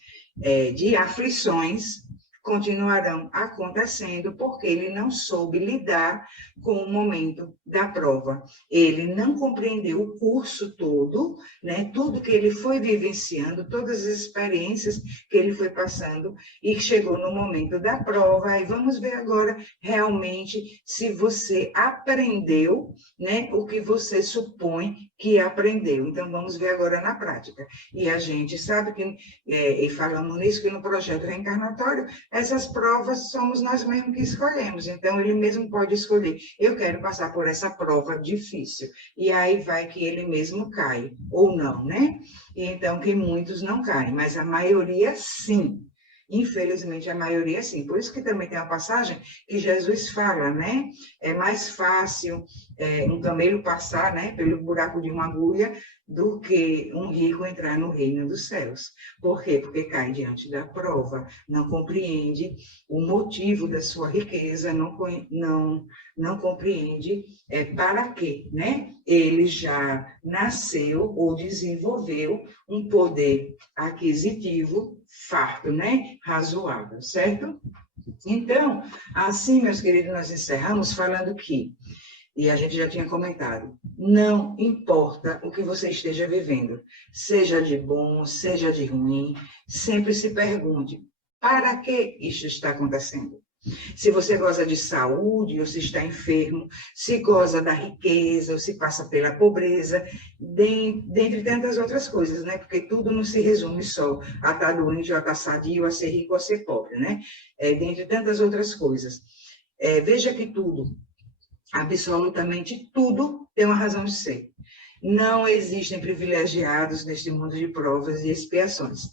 de aflições continuarão acontecendo porque ele não soube lidar com o momento da prova. Ele não compreendeu o curso todo, né? Tudo que ele foi vivenciando, todas as experiências que ele foi passando, e chegou no momento da prova. E vamos ver agora realmente se você aprendeu, né, o que você supõe que aprendeu. Então, vamos ver agora na prática. E a gente sabe que, e falamos nisso, que no projeto reencarnatório, essas provas somos nós mesmos que escolhemos. Então, ele mesmo pode escolher, eu quero passar por essa prova difícil. E aí vai que ele mesmo cai, ou não, né? E então, que muitos não caem, mas a maioria sim. Infelizmente, a maioria sim. Por isso que também tem uma passagem que Jesus fala, né? É mais fácil um camelo passar, né, pelo buraco de uma agulha do que um rico entrar no reino dos céus. Por quê? Porque cai diante da prova, não compreende o motivo da sua riqueza, não compreende para quê, né? Ele já nasceu ou desenvolveu um poder aquisitivo farto, né? Razoável, certo? Então, assim, meus queridos, nós encerramos falando que, e a gente já tinha comentado, não importa o que você esteja vivendo, seja de bom, seja de ruim, sempre se pergunte, para que isso está acontecendo? Se você goza de saúde, ou se está enfermo, se goza da riqueza, ou se passa pela pobreza, dentre tantas outras coisas, né? Porque tudo não se resume só a estar doente, ou a estar sadio, a ser rico, ou a ser pobre, né? Dentre tantas outras coisas. Veja que tudo, absolutamente tudo, tem uma razão de ser. Não existem privilegiados neste mundo de provas e expiações.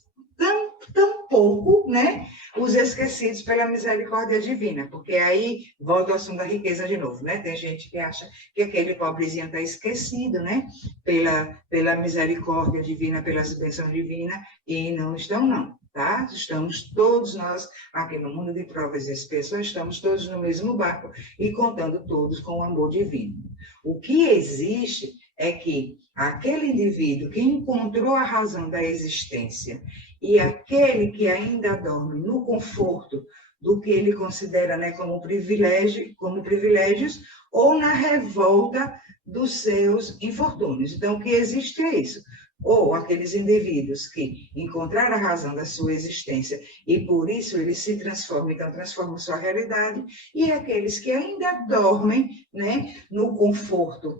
Tão pouco, né? Os esquecidos pela misericórdia divina, porque aí volta ao assunto da riqueza de novo, né? Tem gente que acha que aquele pobrezinho está esquecido, né? Pela misericórdia divina, pelas bênçãos divinas, e não estão, não, tá? Estamos todos nós, aqui no mundo de provas e expiações, estamos todos no mesmo barco e contando todos com o amor divino. O que existe é que aquele indivíduo que encontrou a razão da existência E aquele que ainda dorme no conforto do que ele considera, né, como privilégios, ou na revolta dos seus infortúnios. Então, o que existe é isso. Ou aqueles indivíduos que encontraram a razão da sua existência e por isso eles se transformam, então transformam sua realidade, e aqueles que ainda dormem, né, no conforto,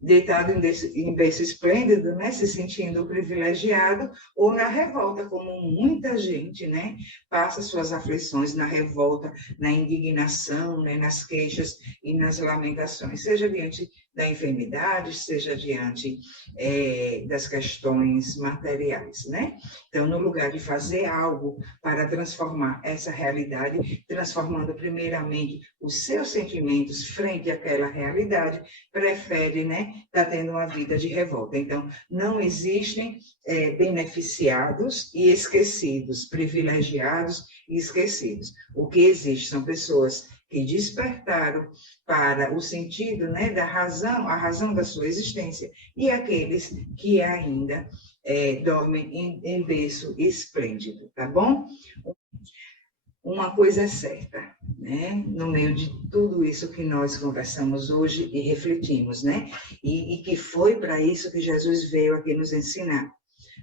deitado em berço esplêndido, né, se sentindo privilegiado, ou na revolta, como muita gente, né, passa suas aflições na revolta, na indignação, né, nas queixas e nas lamentações, seja diante da enfermidade, seja diante das questões materiais, né? Então, no lugar de fazer algo para transformar essa realidade, transformando primeiramente os seus sentimentos frente àquela realidade, prefere, né, estar tendo uma vida de revolta. Então, não existem beneficiados e esquecidos, privilegiados e esquecidos. O que existe são pessoas que despertaram para o sentido, né, da razão, a razão da sua existência, e aqueles que ainda dormem em berço esplêndido, tá bom? Uma coisa é certa, né, no meio de tudo isso que nós conversamos hoje e refletimos, né, e que foi para isso que Jesus veio aqui nos ensinar,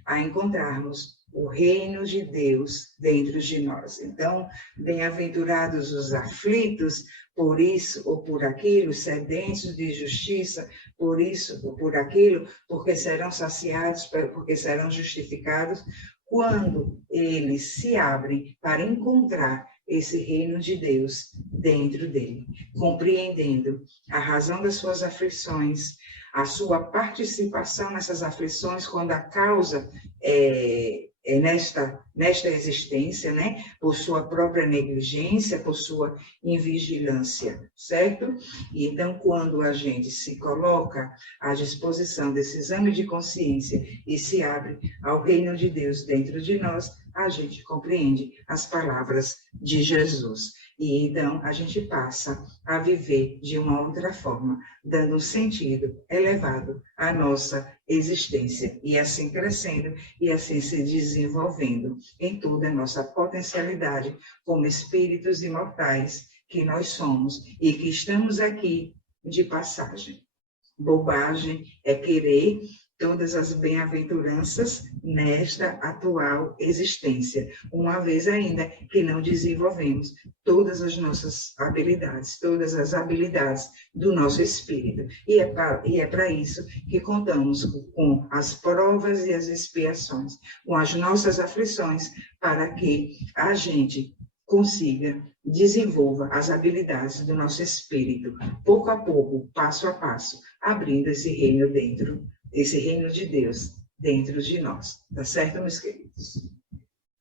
a encontrarmos o reino de Deus dentro de nós. Então, bem-aventurados os aflitos, por isso ou por aquilo, sedentos de justiça, por isso ou por aquilo, porque serão saciados, porque serão justificados, quando eles se abrem para encontrar esse reino de Deus dentro dele, compreendendo a razão das suas aflições, a sua participação nessas aflições, quando a causa é nesta existência, né? Por sua própria negligência, por sua invigilância, certo? E então, quando a gente se coloca à disposição desse exame de consciência e se abre ao reino de Deus dentro de nós, a gente compreende as palavras de Jesus. E então a gente passa a viver de uma outra forma, dando um sentido elevado à nossa existência, e assim crescendo, e assim se desenvolvendo em toda a nossa potencialidade como espíritos imortais que nós somos e que estamos aqui de passagem. Bobagem é querer todas as bem-aventuranças nesta atual existência, uma vez ainda que não desenvolvemos todas as nossas habilidades, todas as habilidades do nosso espírito. E é para isso que contamos com as provas e as expiações, com as nossas aflições, para que a gente consiga, desenvolva as habilidades do nosso espírito, pouco a pouco, passo a passo, abrindo esse reino de Deus dentro de nós. Tá certo, meus queridos?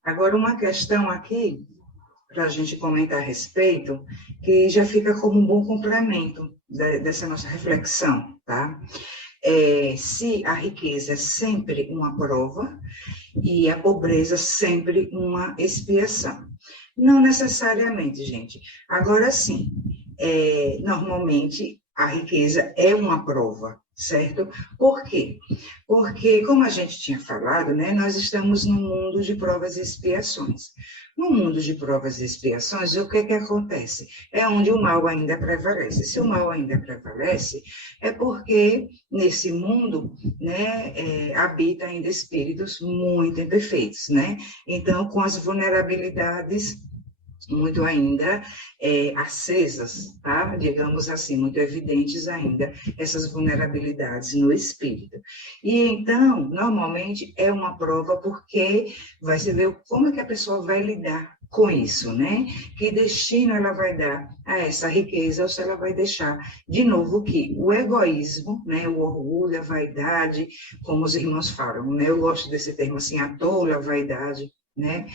Agora, uma questão aqui, para a gente comentar a respeito, que já fica como um bom complemento dessa nossa reflexão, tá? Se a riqueza é sempre uma prova e a pobreza sempre uma expiação. Não necessariamente, gente. Agora sim, normalmente a riqueza é uma prova, certo? Por quê? Porque, como a gente tinha falado, né, nós estamos num mundo de provas e expiações. No mundo de provas e expiações, o que acontece? É onde o mal ainda prevalece. Se o mal ainda prevalece, é porque nesse mundo, né, habita ainda espíritos muito imperfeitos, né? Então, com as vulnerabilidades muito ainda acesas, tá? Digamos assim, muito evidentes ainda, essas vulnerabilidades no espírito. E então, normalmente, é uma prova porque vai se ver como é que a pessoa vai lidar com isso, né? Que destino ela vai dar a essa riqueza, ou se ela vai deixar, de novo, que o egoísmo, né? O orgulho, a vaidade, como os irmãos falam, né? Eu gosto desse termo assim, a tola vaidade, né?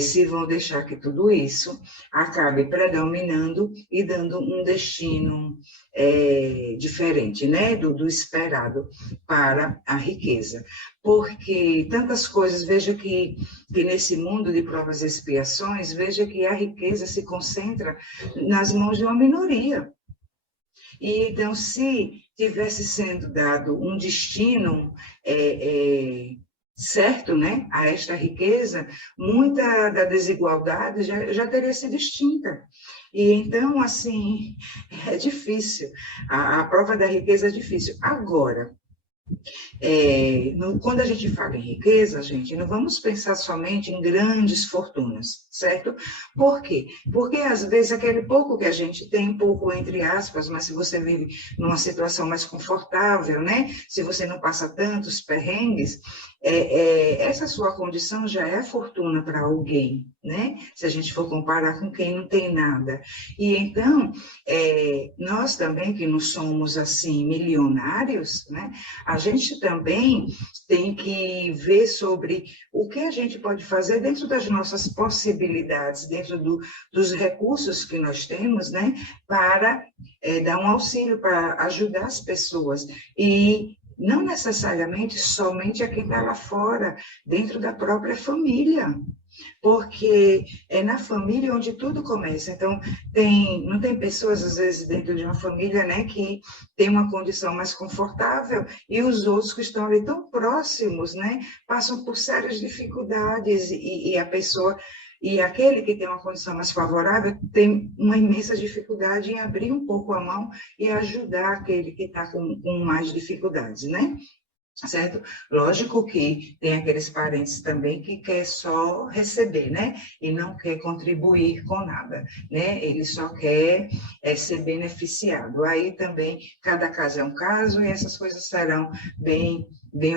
Se vão deixar que tudo isso acabe predominando e dando um destino diferente, né? Do esperado para a riqueza. Porque tantas coisas, veja que nesse mundo de provas e expiações, veja que a riqueza se concentra nas mãos de uma minoria. E então, se tivesse sendo dado um destino certo, né, a esta riqueza, muita da desigualdade já teria sido extinta. E então, assim, é difícil. A prova da riqueza é difícil. Agora, quando a gente fala em riqueza, gente, não vamos pensar somente em grandes fortunas, certo? Por quê? Porque, às vezes, aquele pouco que a gente tem, pouco entre aspas, mas se você vive numa situação mais confortável, né? Se você não passa tantos perrengues, essa sua condição já é fortuna para alguém, né? Se a gente for comparar com quem não tem nada. E, então, nós também, que não somos, assim, milionários, né? A gente também tem que ver sobre o que a gente pode fazer dentro das nossas possibilidades, dentro dos recursos que nós temos, né, para dar um auxílio, para ajudar as pessoas. E não necessariamente somente a quem está lá fora, dentro da própria família, porque é na família onde tudo começa. Então, não tem pessoas, às vezes, dentro de uma família, né, que tem uma condição mais confortável e os outros que estão ali tão próximos, né, passam por sérias dificuldades e a pessoa... E aquele que tem uma condição mais favorável tem uma imensa dificuldade em abrir um pouco a mão e ajudar aquele que está com mais dificuldades, né? Certo? Lógico que tem aqueles parentes também que quer só receber, né? E não quer contribuir com nada, né? Ele só quer ser beneficiado. Aí também, cada caso é um caso e essas coisas serão bem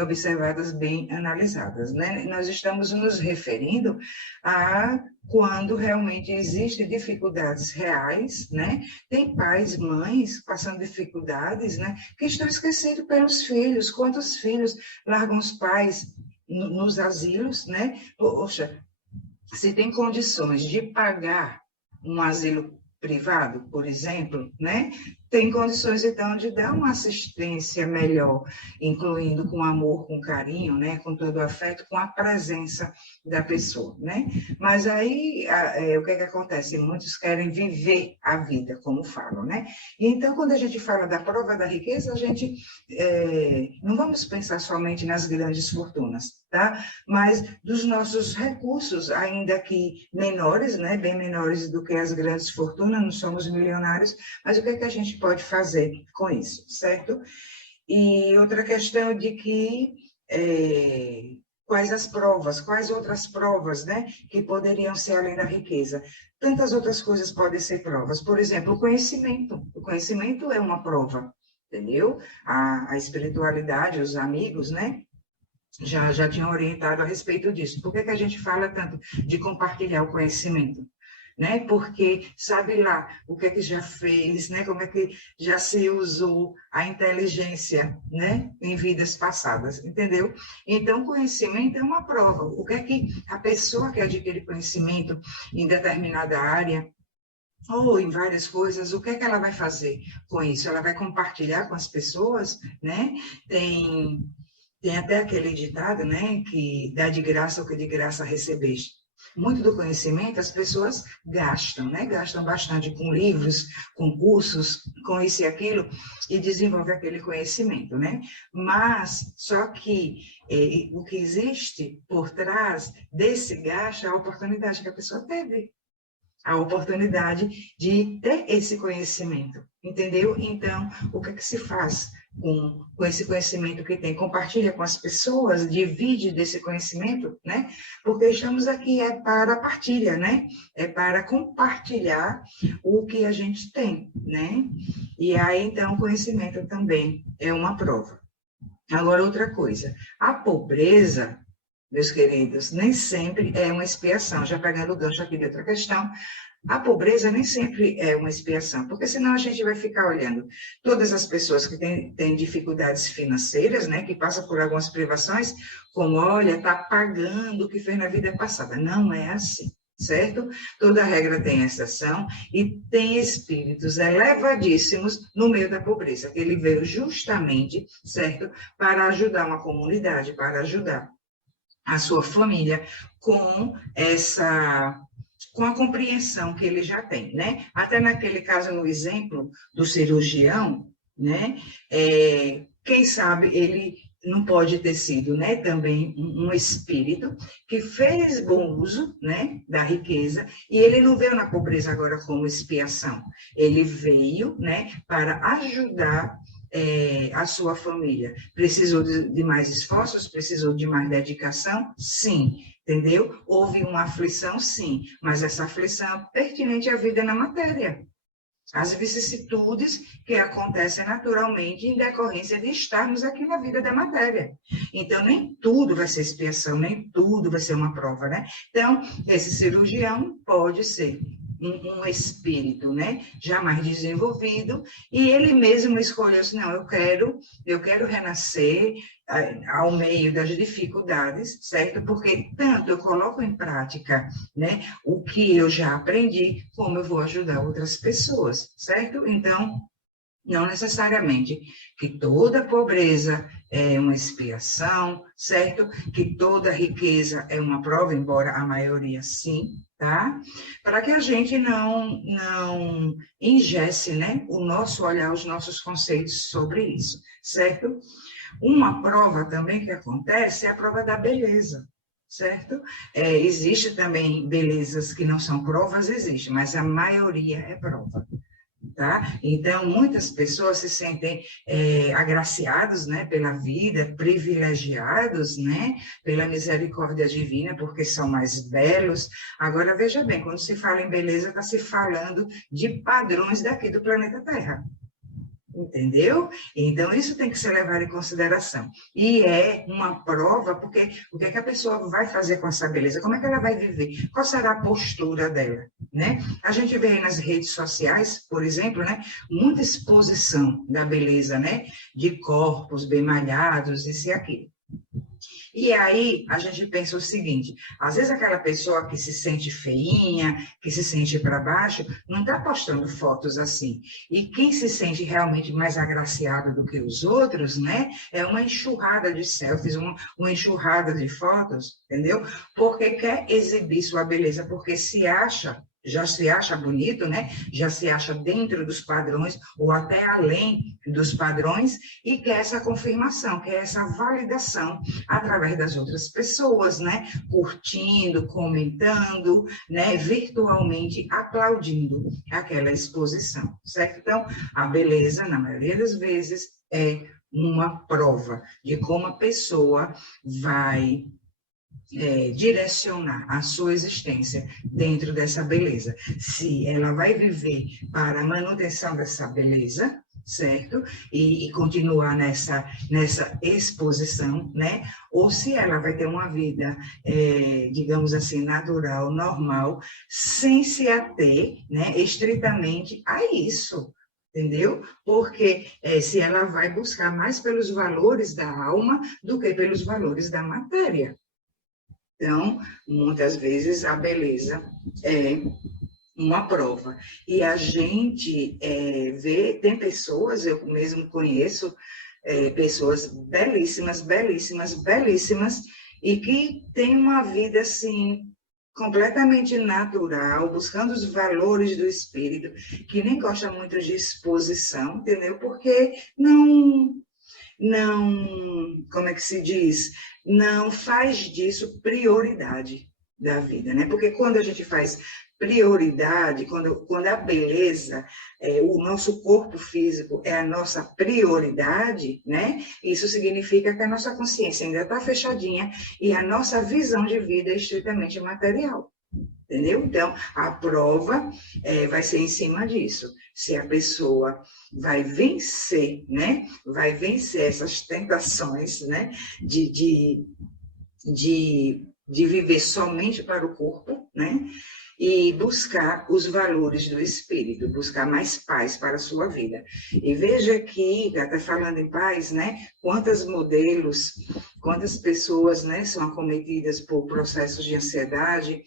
observadas, bem analisadas, né? Nós estamos nos referindo a quando realmente existem dificuldades reais, né? Tem pais, mães passando dificuldades, né? Que estão esquecidos pelos filhos. Quantos filhos largam os pais nos asilos, né? Poxa, se tem condições de pagar um asilo privado, por exemplo, né? Tem condições, então, de dar uma assistência melhor, incluindo com amor, com carinho, né? Com todo o afeto, com a presença da pessoa, né? Mas aí, o que acontece? Muitos querem viver a vida, como falam, né? E então, quando a gente fala da prova da riqueza, a gente não vamos pensar somente nas grandes fortunas, tá? Mas dos nossos recursos, ainda que menores, né? Bem menores do que as grandes fortunas, não somos milionários, mas o que a gente pode fazer com isso, certo? E outra questão de que quais outras provas, né, que poderiam ser além da riqueza? Tantas outras coisas podem ser provas. Por exemplo, o conhecimento. O conhecimento é uma prova, entendeu? A espiritualidade, os amigos, né, já tinham orientado a respeito disso. Por que a gente fala tanto de compartilhar o conhecimento? Né? Porque sabe lá o que é que já fez, né? Como é que já se usou a inteligência, né? Em vidas passadas, entendeu? Então, conhecimento é uma prova. O que é que a pessoa que adquire conhecimento em determinada área, ou em várias coisas, o que é que ela vai fazer com isso? Ela vai compartilhar com as pessoas, né? Tem até aquele ditado, né? Que dá de graça o que de graça recebeste. Muito do conhecimento as pessoas gastam, né? Gastam bastante com livros, com cursos, com isso e aquilo, e desenvolvem aquele conhecimento, né? Mas, só que o que existe por trás desse gasto é a oportunidade que a pessoa teve. A oportunidade de ter esse conhecimento, entendeu? Então, o que se faz com esse conhecimento que tem? Compartilha com as pessoas, divide desse conhecimento, né? Porque estamos aqui para a partilha, né? É para compartilhar o que a gente tem, né? E aí, então, o conhecimento também é uma prova. Agora, outra coisa, a pobreza, meus queridos, nem sempre é uma expiação. Já pegando o gancho aqui de outra questão, a pobreza nem sempre é uma expiação, porque senão a gente vai ficar olhando todas as pessoas que têm dificuldades financeiras, né, que passam por algumas privações, como, olha, está pagando o que fez na vida passada. Não é assim, certo? Toda regra tem exceção e tem espíritos elevadíssimos no meio da pobreza, que ele veio justamente, certo, para ajudar uma comunidade, para ajudar a sua família com a compreensão que ele já tem, né? Até naquele caso, no exemplo do cirurgião, né? Quem sabe ele não pode ter sido, né, também um espírito que fez bom uso, né, da riqueza, e ele não veio na pobreza agora como expiação, ele veio, né, para ajudar a sua família. Precisou de mais esforços? Precisou de mais dedicação? Sim. Entendeu? Houve uma aflição, sim, mas essa aflição é pertinente à vida na matéria. As vicissitudes que acontecem naturalmente em decorrência de estarmos aqui na vida da matéria. Então, nem tudo vai ser expiação, nem tudo vai ser uma prova, né? Então, esse cirurgião pode ser um espírito, né, já mais desenvolvido, e ele mesmo escolheu assim, não, eu quero renascer ao meio das dificuldades, certo? Porque tanto eu coloco em prática, né, o que eu já aprendi, como eu vou ajudar outras pessoas, certo? Então, não necessariamente que toda pobreza é uma expiação, certo? Que toda riqueza é uma prova, embora a maioria sim, tá? Para que a gente não ingesse, né, o nosso olhar, os nossos conceitos sobre isso, certo? Uma prova também que acontece é a prova da beleza, certo? Existe também belezas que não são provas, existe, mas a maioria é prova. Tá? Então, muitas pessoas se sentem agraciados, né, pela vida, privilegiados, né, pela misericórdia divina, porque são mais belos. Agora, veja bem, quando se fala em beleza, está se falando de padrões daqui do planeta Terra. Entendeu? Então, isso tem que ser levado em consideração. E é uma prova, porque o que é que a pessoa vai fazer com essa beleza? Como é que ela vai viver? Qual será a postura dela? Né? A gente vê aí nas redes sociais, por exemplo, né, muita exposição da beleza, né, de corpos bem malhados, isso e aquilo. E aí a gente pensa o seguinte, às vezes aquela pessoa que se sente feinha, que se sente para baixo, não está postando fotos assim. E quem se sente realmente mais agraciado do que os outros, né, é uma enxurrada de selfies, uma enxurrada de fotos, entendeu? Porque quer exibir sua beleza, porque já se acha bonito, né? Já se acha dentro dos padrões ou até além dos padrões e quer essa confirmação, quer essa validação através das outras pessoas, né? Curtindo, comentando, né? Virtualmente aplaudindo aquela exposição, certo? Então, a beleza, na maioria das vezes, é uma prova de como a pessoa vai direcionar a sua existência dentro dessa beleza. Se ela vai viver para a manutenção dessa beleza, certo? E continuar nessa exposição, né? Ou se ela vai ter uma vida, digamos assim, natural, normal, sem se ater, né, estritamente a isso. Entendeu? Porque se ela vai buscar mais pelos valores da alma do que pelos valores da matéria. Então, muitas vezes a beleza é uma prova. E a gente vê, tem pessoas, eu mesmo conheço, pessoas belíssimas, belíssimas, belíssimas, e que têm uma vida assim, completamente natural, buscando os valores do espírito, que nem gosta muito de exposição, entendeu? Porque não, como é que se diz? Não faz disso prioridade da vida, né? Porque quando a gente faz prioridade, quando a beleza, o nosso corpo físico é a nossa prioridade, né? Isso significa que a nossa consciência ainda está fechadinha e a nossa visão de vida é estritamente material. Entendeu? Então, a prova vai ser em cima disso. Se a pessoa vai vencer, né? Vai vencer essas tentações, né? De viver somente para o corpo, né? E buscar os valores do espírito, buscar mais paz para a sua vida. E veja aqui, até falando em paz, né? Quantos modelos, quantas pessoas, né, são acometidas por processos de ansiedade,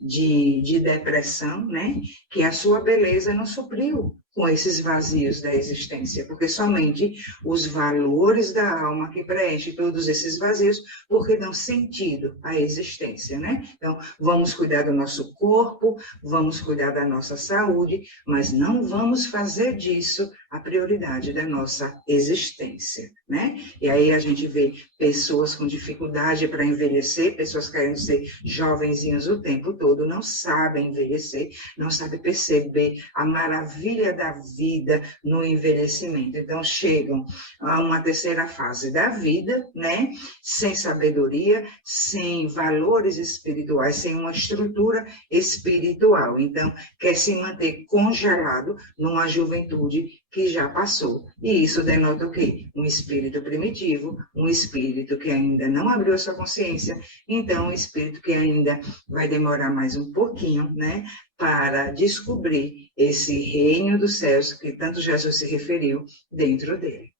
de depressão, né? Que a sua beleza não supriu com esses vazios da existência, porque somente os valores da alma que preenchem todos esses vazios, porque dão sentido à existência, né? Então, vamos cuidar do nosso corpo, vamos cuidar da nossa saúde, mas não vamos fazer disso a prioridade da nossa existência, né? E aí a gente vê pessoas com dificuldade para envelhecer, pessoas querendo ser jovenzinhos o tempo todo, não sabem envelhecer, não sabem perceber a maravilha da vida no envelhecimento. Então, chegam a uma terceira fase da vida, né? Sem sabedoria, sem valores espirituais, sem uma estrutura espiritual. Então, quer se manter congelado numa juventude que já passou. E isso denota o quê? Um espírito primitivo, um espírito que ainda não abriu a sua consciência, então um espírito que ainda vai demorar mais um pouquinho, né, para descobrir esse reino dos céus que tanto Jesus se referiu dentro dele.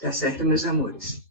Tá certo, meus amores?